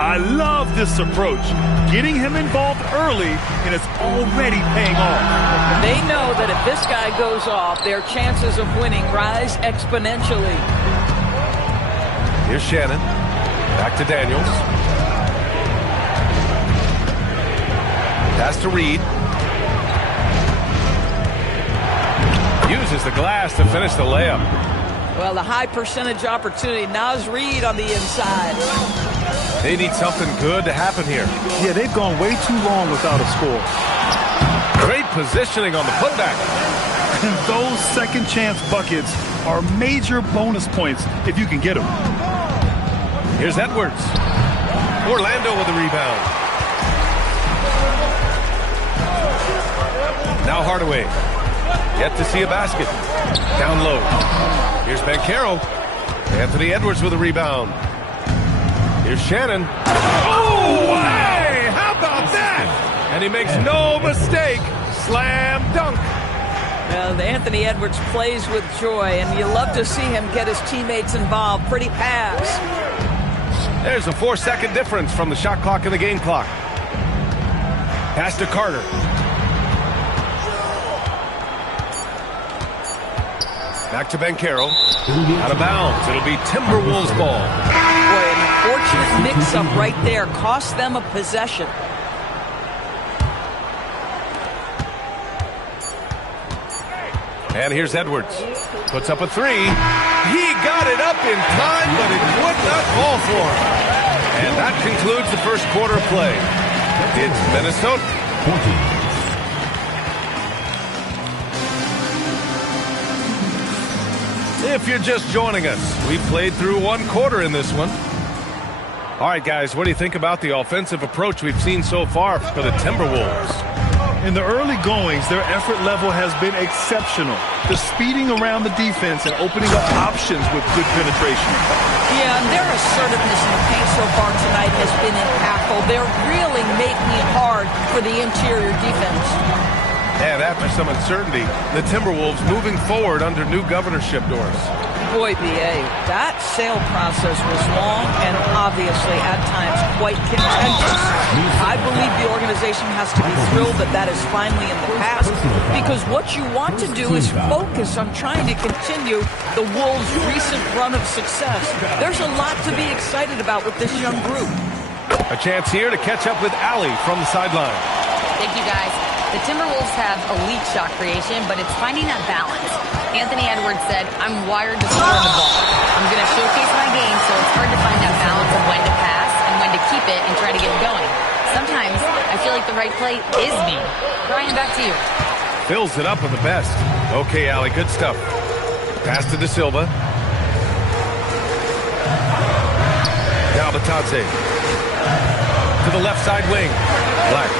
I love this approach. Getting him involved early, and it's already paying off. They know that if this guy goes off, their chances of winning rise exponentially. Here's Shannon. Back to Daniels. Pass to Reed. Uses the glass to finish the layup. Well, the high percentage opportunity. Naz Reid on the inside. They need something good to happen here. Yeah, they've gone way too long without a score. Great positioning on the putback. And those second chance buckets are major bonus points if you can get them. Here's Edwards. Orlando with the rebound. Now Hardaway. Yet to see a basket. Down low. Here's Banchero. Anthony Edwards with a rebound. Here's Shannon. Oh, hey! How about that? And he makes no mistake. Slam dunk. Well, Anthony Edwards plays with joy, and you love to see him get his teammates involved. Pretty pass. There's a 4-second difference from the shot clock and the game clock. Pass to Carter. Back to Banchero. Out of bounds. It'll be Timberwolves ball. Boy, an unfortunate mix-up right there. Cost them a possession. And here's Edwards. Puts up a three. He got it up in time, but it would not fall for him. And that concludes the first quarter of play. It's Minnesota 14. If you're just joining us, we played through one quarter in this one. All right, guys, what do you think about the offensive approach we've seen so far for the Timberwolves? In the early goings, their effort level has been exceptional. The speeding around the defense and opening up options with good penetration. Yeah, and their assertiveness in the paint so far tonight has been impactful. They're really making it hard for the interior defense. And after some uncertainty, the Timberwolves moving forward under new governorship doors. Boy, B.A., that sale process was long and obviously at times quite contentious. I believe the organization has to be thrilled that that is finally in the past, because what you want to do is focus on trying to continue the Wolves' recent run of success. There's a lot to be excited about with this young group. A chance here to catch up with Allie from the sideline. Thank you, guys. The Timberwolves have elite shot creation, but it's finding that balance. Anthony Edwards said, I'm wired to score the ball. I'm going to showcase my game, so it's hard to find that balance of when to pass and when to keep it and try to get it going. Sometimes I feel like the right play is me. Brian, back to you. Fills it up with the best. Okay, Allie, good stuff. Pass to De Silva. Now Batadze. To the left side wing. Black.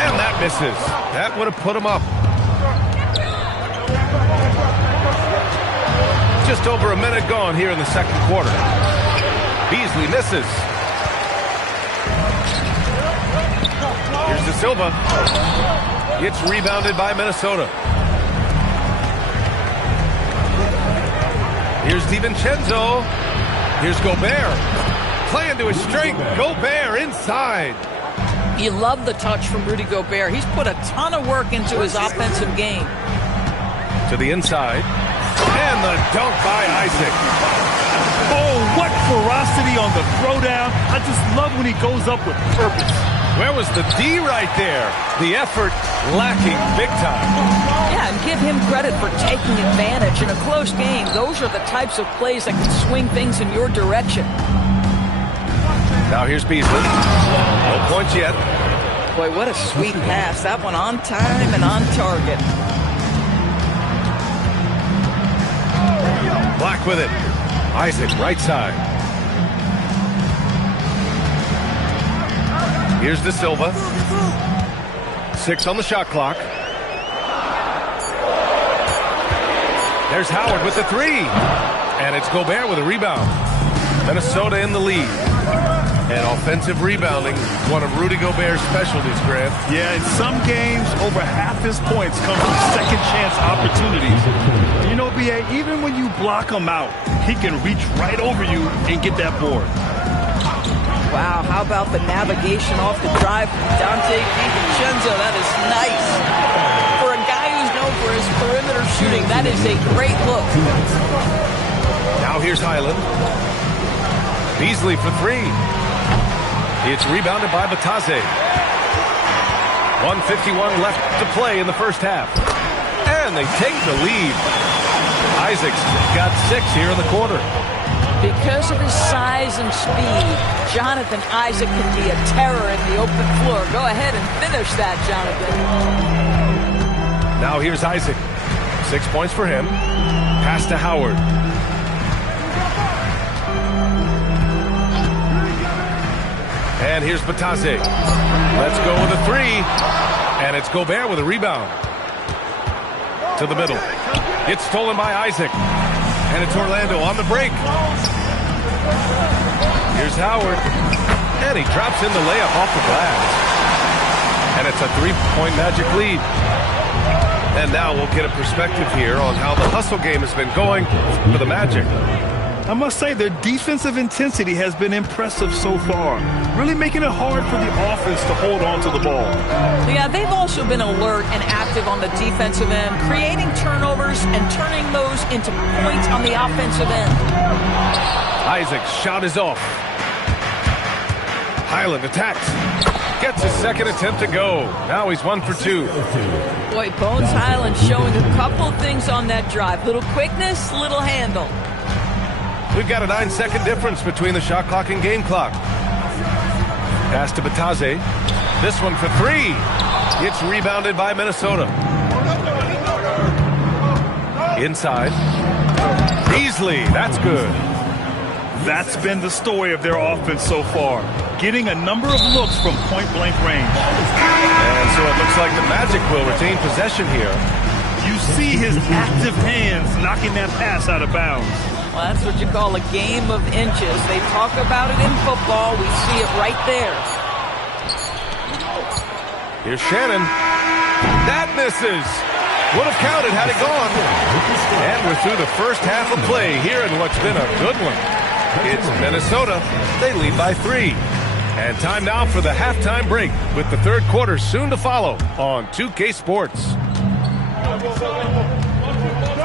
And that misses. That would have put him up. Just over a minute gone here in the second quarter. Beasley misses. Here's De Silva. It's rebounded by Minnesota. Here's DiVincenzo. Here's Gobert. Playing to his strength. Gobert inside. You love the touch from Rudy Gobert. He's put a ton of work into his offensive game. To the inside. And the dunk by Isaac. Oh, what ferocity on the throwdown. I just love when he goes up with purpose. Where was the D right there? The effort lacking big time. Yeah, and give him credit for taking advantage. In a close game, those are the types of plays that can swing things in your direction. Now here's Beasley. No points yet. Boy, what a sweet pass. That one on time and on target. Black with it. Isaac, right side. Here's De Silva. 6 on the shot clock. There's Howard with the 3. And it's Gobert with a rebound. Minnesota in the lead. And offensive rebounding, one of Rudy Gobert's specialties, Grant. Yeah, in some games, over half his points come from second chance opportunities. You know, B.A., even when you block him out, he can reach right over you and get that board. Wow, how about the navigation off the drive from Dante DiVincenzo? That is nice. For a guy who's known for his perimeter shooting, that is a great look. Now here's Highland. Beasley for 3. It's rebounded by Batadze. 1:51 left to play in the first half. And they take the lead. Isaac's got 6 here in the quarter. Because of his size and speed, Jonathan Isaac can be a terror in the open floor. Go ahead and finish that, Jonathan. Now here's Isaac. 6 points for him. Pass to Howard. And here's Batadze. Let's go with a 3. And it's Gobert with a rebound. To the middle. It's stolen by Isaac. And it's Orlando on the break. Here's Howard. And he drops in the layup off the glass. And it's a 3-point Magic lead. And now we'll get a perspective here on how the hustle game has been going for the Magic. I must say, their defensive intensity has been impressive so far, really making it hard for the offense to hold on to the ball. Yeah, they've also been alert and active on the defensive end, creating turnovers and turning those into points on the offensive end. Isaac's shot is off. Highland attacks. gets his second attempt to go. Now he's 1 for 2. Boy, Bones Highland showing a couple things on that drive. Little quickness, little handle. We've got a 9-second difference between the shot clock and game clock. Pass to Bataze. This one for 3. It's rebounded by Minnesota. Inside. Beasley, that's good. That's been the story of their offense so far. Getting a number of looks from point-blank range. And so it looks like the Magic will retain possession here. You see his active hands knocking that pass out of bounds. Well, that's what you call a game of inches. They talk about it in football. We see it right there. Here's Shannon. That misses. Would have counted had it gone. And we're through the first half of play here in what's been a good one. It's Minnesota. They lead by 3. And time now for the halftime break with the third quarter soon to follow on 2K Sports.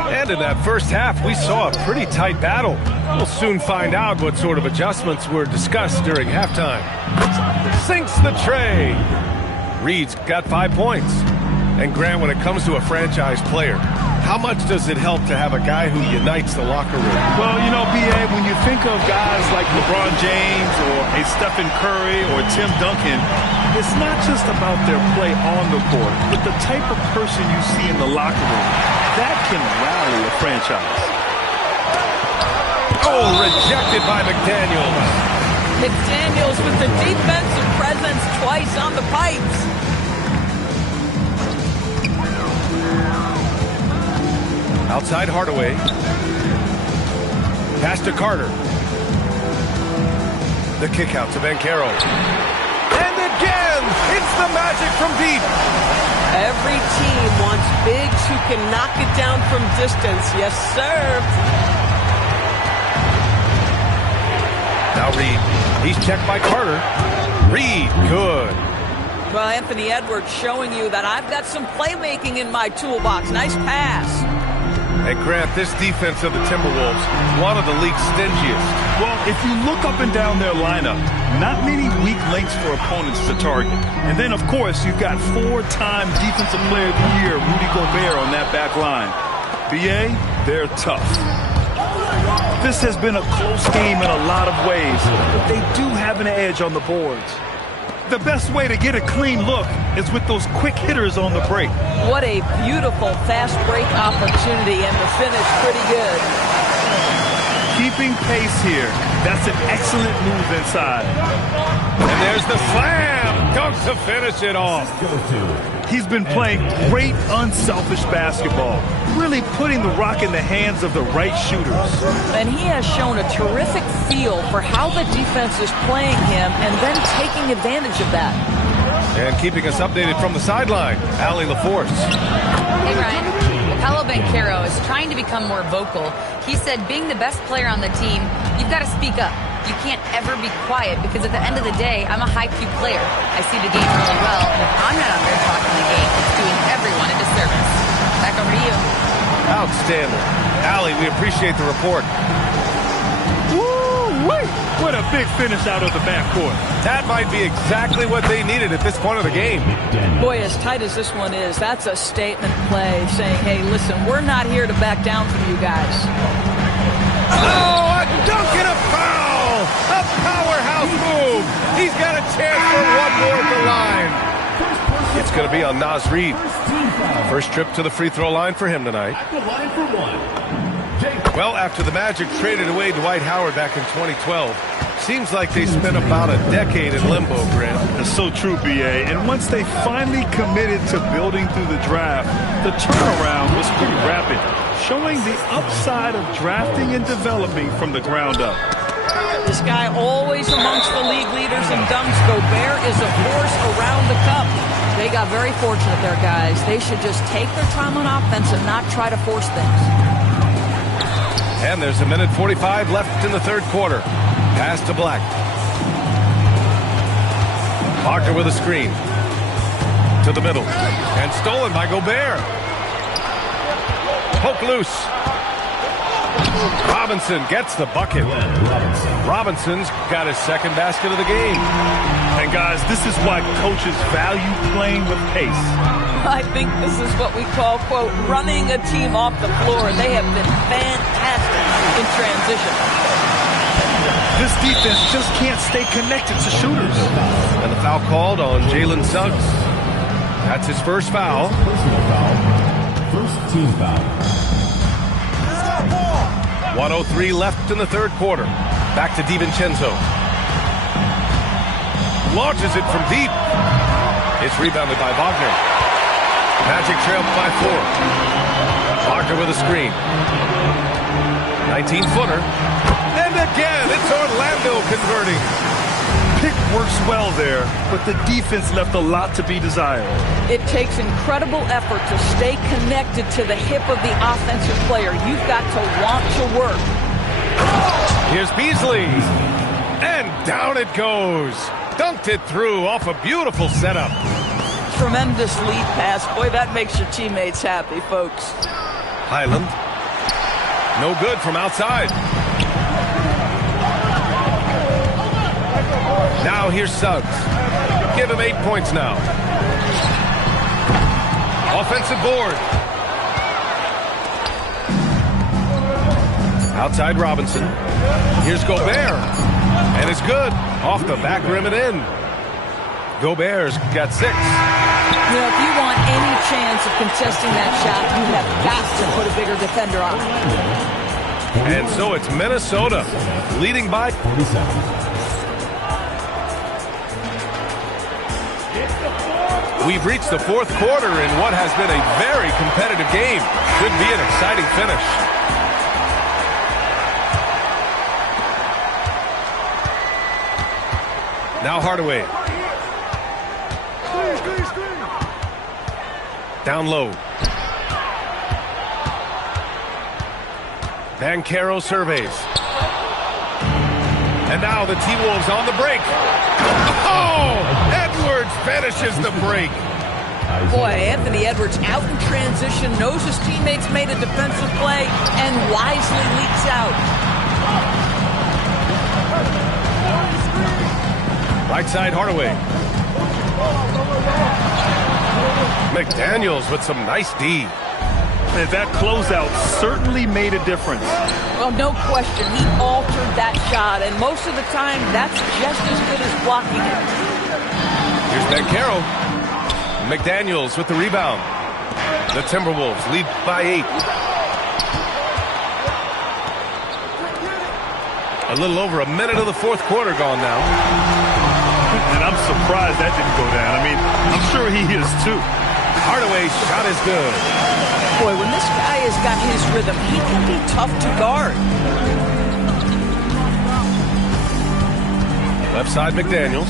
And in that first half, we saw a pretty tight battle. We'll soon find out what sort of adjustments were discussed during halftime. Sinks the tray. Reed's got 5 points. And Grant, when it comes to a franchise player, how much does it help to have a guy who unites the locker room? Well, you know, B.A., when you think of guys like LeBron James or a Stephen Curry or Tim Duncan, it's not just about their play on the court, but the type of person you see in the locker room. That can rally a franchise. Oh, rejected by McDaniels. McDaniels with the defensive presence twice on the pipes. Outside Hardaway. Pass to Carter. The kick out to Banchero. And again, it's the Magic from deep. Every team wants bigs who can knock it down from distance. Yes, sir. Now Reed. He's checked by Carter. Reed, good. Well, Anthony Edwards showing you that I've got some playmaking in my toolbox. Nice pass. And Grant, this defense of the Timberwolves, one of the league's stingiest. Well, if you look up and down their lineup, not many weak links for opponents to target. And then, of course, you've got 4-time Defensive Player of the Year, Rudy Gobert, on that back line. B.A., they're tough. This has been a close game in a lot of ways, but they do have an edge on the boards. The best way to get a clean look is with those quick hitters on the break. What a beautiful fast break opportunity, and the finish pretty good. Keeping pace here. That's an excellent move inside. And there's the slam. Dunk to finish it off. He's been playing great, unselfish basketball, really putting the rock in the hands of the right shooters. And he has shown a terrific feel for how the defense is playing him and then taking advantage of that. And keeping us updated from the sideline, Allie LaForce. Hey, Ryan. Paolo Banchero is trying to become more vocal. He said being the best player on the team, you've got to speak up. You can't ever be quiet because at the end of the day, I'm a high-Q player. I see the game really well, and if I'm not out there talking the game, it's doing everyone a disservice. Back over to you. Outstanding. Allie, we appreciate the report. Woo-wee! What a big finish out of the backcourt. That might be exactly what they needed at this point of the game. Boy, as tight as this one is, that's a statement play saying, hey, listen, we're not here to back down from you guys. Oh, a dunk and a foul! A powerhouse move! He's got a chance for one more at the line. It's going to be on Naz Reid. First trip to the free throw line for him tonight. Well, after the Magic traded away Dwight Howard back in 2012, seems like they spent about a decade in limbo, Grant. That's so true, B.A. And once they finally committed to building through the draft, the turnaround was pretty rapid, showing the upside of drafting and developing from the ground up. This guy always amongst the league leaders in dunks. Gobert is a force around the cup. They got very fortunate there, guys. They should just take their time on offense and not try to force things. And there's a minute 45 left in the third quarter. Pass to Black. Wagner with a screen. To the middle. And stolen by Gobert. Poke loose. Robinson gets the bucket. Robinson's got his second basket of the game. And guys, this is why coaches value playing with pace. I think this is what we call, quote, running a team off the floor. They have been fantastic in transition. This defense just can't stay connected to shooters. And the foul called on Jalen Suggs. That's his first foul. Personal foul. First team foul. 1:03 left in the third quarter. Back to DiVincenzo. Launches it from deep. It's rebounded by Wagner. Magic trailed by 4. Wagner with a screen. 19-footer. And again, it's Orlando converting. Pick works well there, but the defense left a lot to be desired. It takes incredible effort to stay connected to the hip of the offensive player. You've got to want to work. Here's Beasley. And down it goes. Dunked it through off a beautiful setup. Tremendous lead pass. Boy, that makes your teammates happy, folks. Highland. No good from outside. Now here's Suggs. Give him 8 points now. Offensive board. Outside Robinson. Here's Gobert. And it's good. Off the back rim and in. Gobert's got 6. You know, if you want any chance of contesting that shot, you have got to put a bigger defender on it. And so it's Minnesota leading by 40 seconds. We've reached the fourth quarter in what has been a very competitive game. Should be an exciting finish. Now Hardaway. Down low. Banchero surveys. And now the T-Wolves on the break. Oh! Edwards finishes the break. Boy, Anthony Edwards out in transition, knows his teammates made a defensive play, and wisely leaks out. Right side Hardaway. McDaniels with some nice D. And that closeout certainly made a difference. Well, no question, he altered that shot, and most of the time, that's just as good as blocking it. Here's Banchero. McDaniels with the rebound. The Timberwolves lead by 8. A little over a minute of the fourth quarter gone now. And I'm surprised that didn't go down. I mean, I'm sure he is too. Hardaway's shot is good. Boy, when this guy has got his rhythm, he can be tough to guard. Left side McDaniels.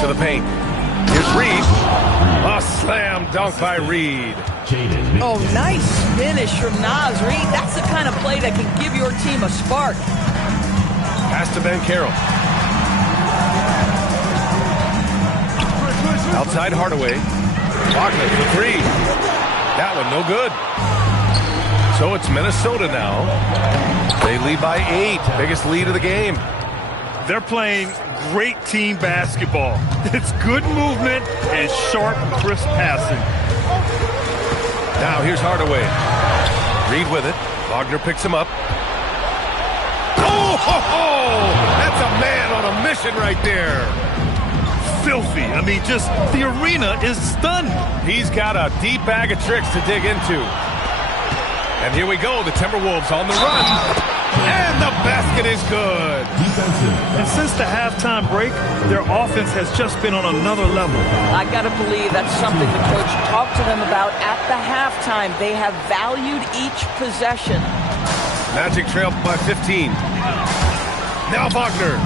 To the paint. Here's Reed. A slam dunk by Reed. Oh, nice finish from Naz Reid. That's the kind of play that can give your team a spark. Pass to Banchero. Outside Hardaway. Wagner for 3. That one no good. So it's Minnesota now. They lead by 8. Biggest lead of the game. They're playing great team basketball. It's good movement and sharp, crisp passing. Now here's Hardaway. Reed with it. Wagner picks him up. Oh, ho, ho! That's a man on a mission right there. Filthy. I mean, just the arena is stunned. He's got a deep bag of tricks to dig into. And here we go. The Timberwolves on the run. And the basket is good. And since the halftime break, their offense has just been on another level. I got to believe that's something the coach talked to them about at the halftime. They have valued each possession. Magic trail by 15. Now Wagner.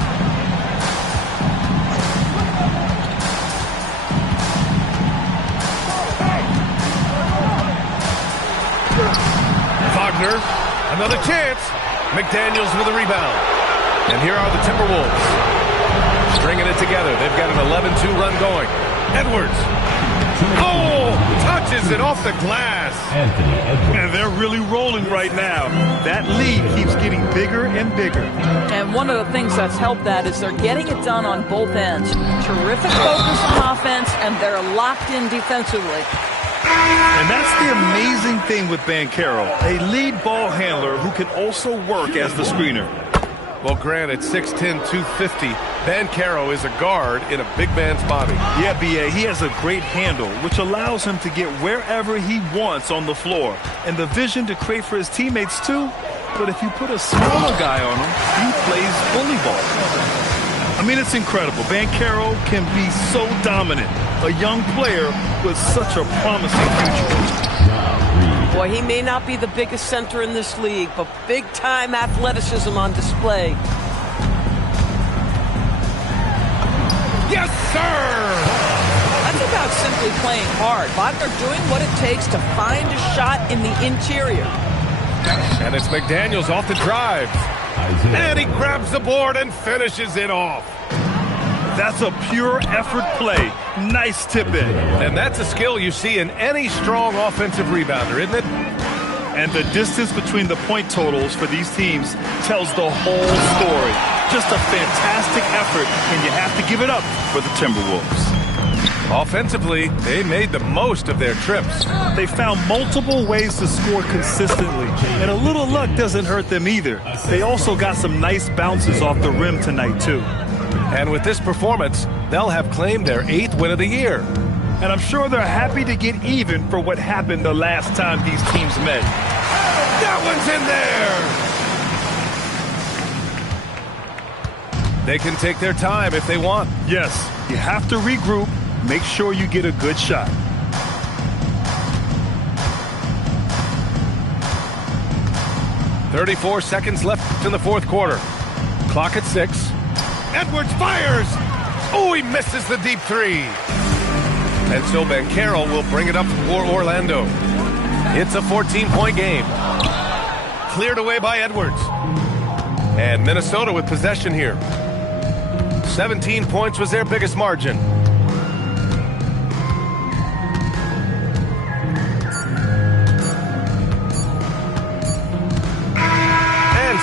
Wagner, another chance. McDaniels with a rebound. And here are the Timberwolves. Stringing it together. They've got an 11-2 run going. Edwards. Oh, touch Launches it off the glass. Anthony Edwards. And they're really rolling right now. That lead keeps getting bigger and bigger. And one of the things that's helped that is they're getting it done on both ends. Terrific focus on offense, and they're locked in defensively. And that's the amazing thing with Banchero, a lead ball handler who can also work as the screener. Well, granted, 6'10", 250, Banchero is a guard in a big man's body. Yeah, B.A., he has a great handle, which allows him to get wherever he wants on the floor. And the vision to create for his teammates, too. But if you put a smaller guy on him, he plays bully ball. I mean, it's incredible. Banchero can be so dominant. A young player with such a promising future. Boy, he may not be the biggest center in this league, but big-time athleticism on display. Yes, sir! That's about simply playing hard. Wagner doing what it takes to find a shot in the interior. And it's McDaniels off the drive. And he grabs the board and finishes it off. That's a pure effort play. Nice tip in. And that's a skill you see in any strong offensive rebounder, isn't it? And the distance between the point totals for these teams tells the whole story. Just a fantastic effort, and you have to give it up for the Timberwolves. Offensively, they made the most of their trips. They found multiple ways to score consistently, and a little luck doesn't hurt them either. They also got some nice bounces off the rim tonight, too. And with this performance, they'll have claimed their 8th win of the year. And I'm sure they're happy to get even for what happened the last time these teams met. That one's in there! They can take their time if they want. Yes, you have to regroup. Make sure you get a good shot. "34 seconds left in the fourth quarter. Clock at 6. Edwards fires! Oh, he misses the deep three. And so Banchero will bring it up for Orlando. It's a 14-point game. Cleared away by Edwards. And Minnesota with possession here. 17 points was their biggest margin.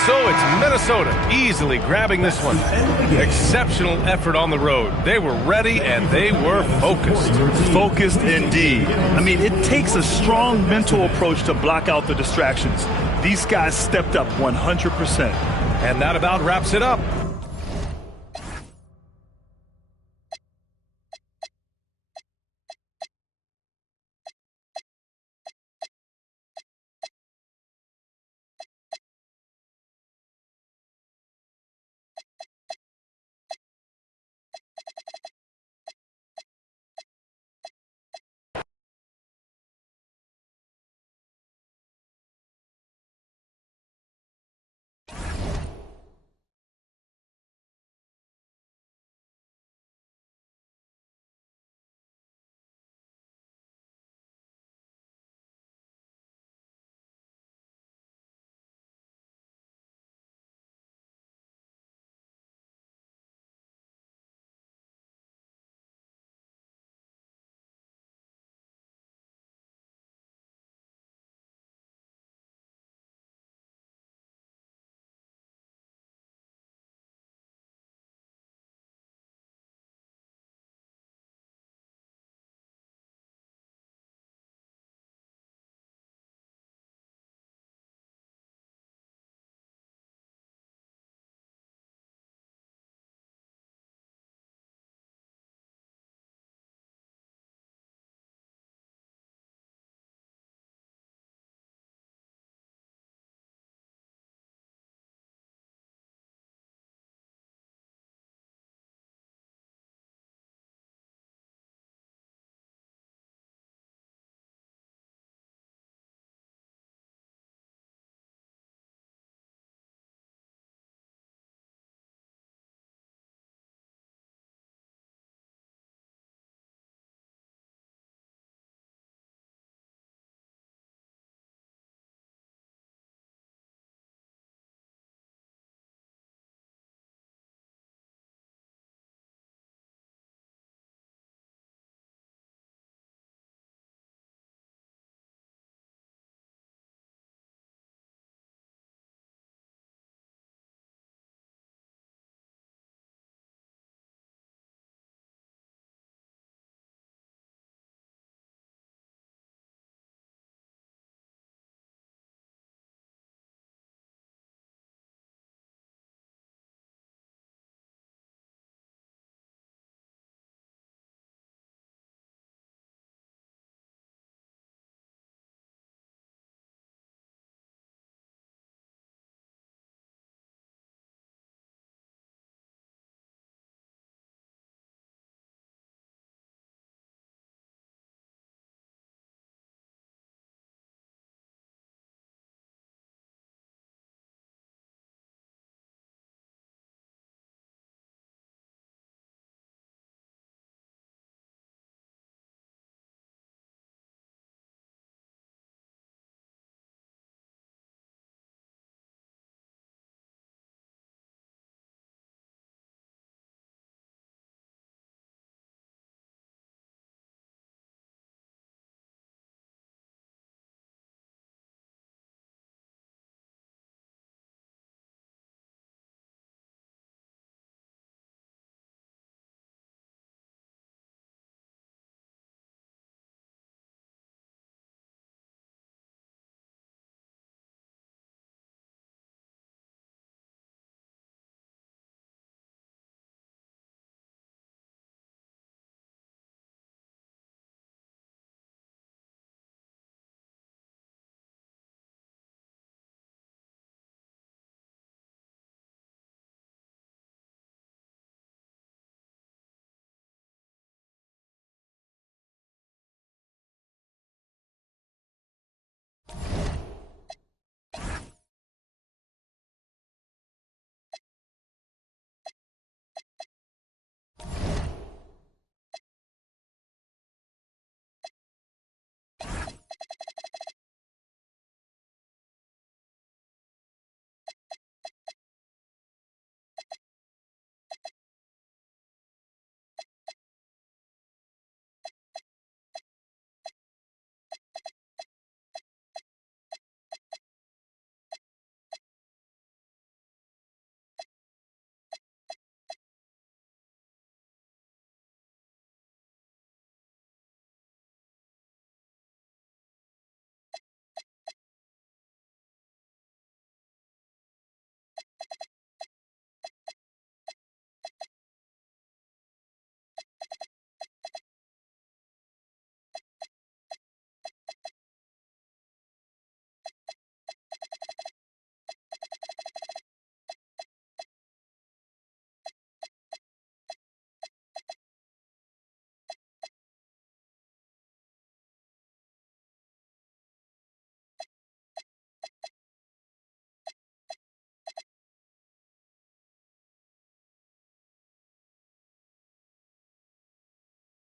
So it's Minnesota easily grabbing this one. Exceptional effort on the road. They were ready and they were focused. Focused indeed. I mean, it takes a strong mental approach to block out the distractions. These guys stepped up 100%. And that about wraps it up.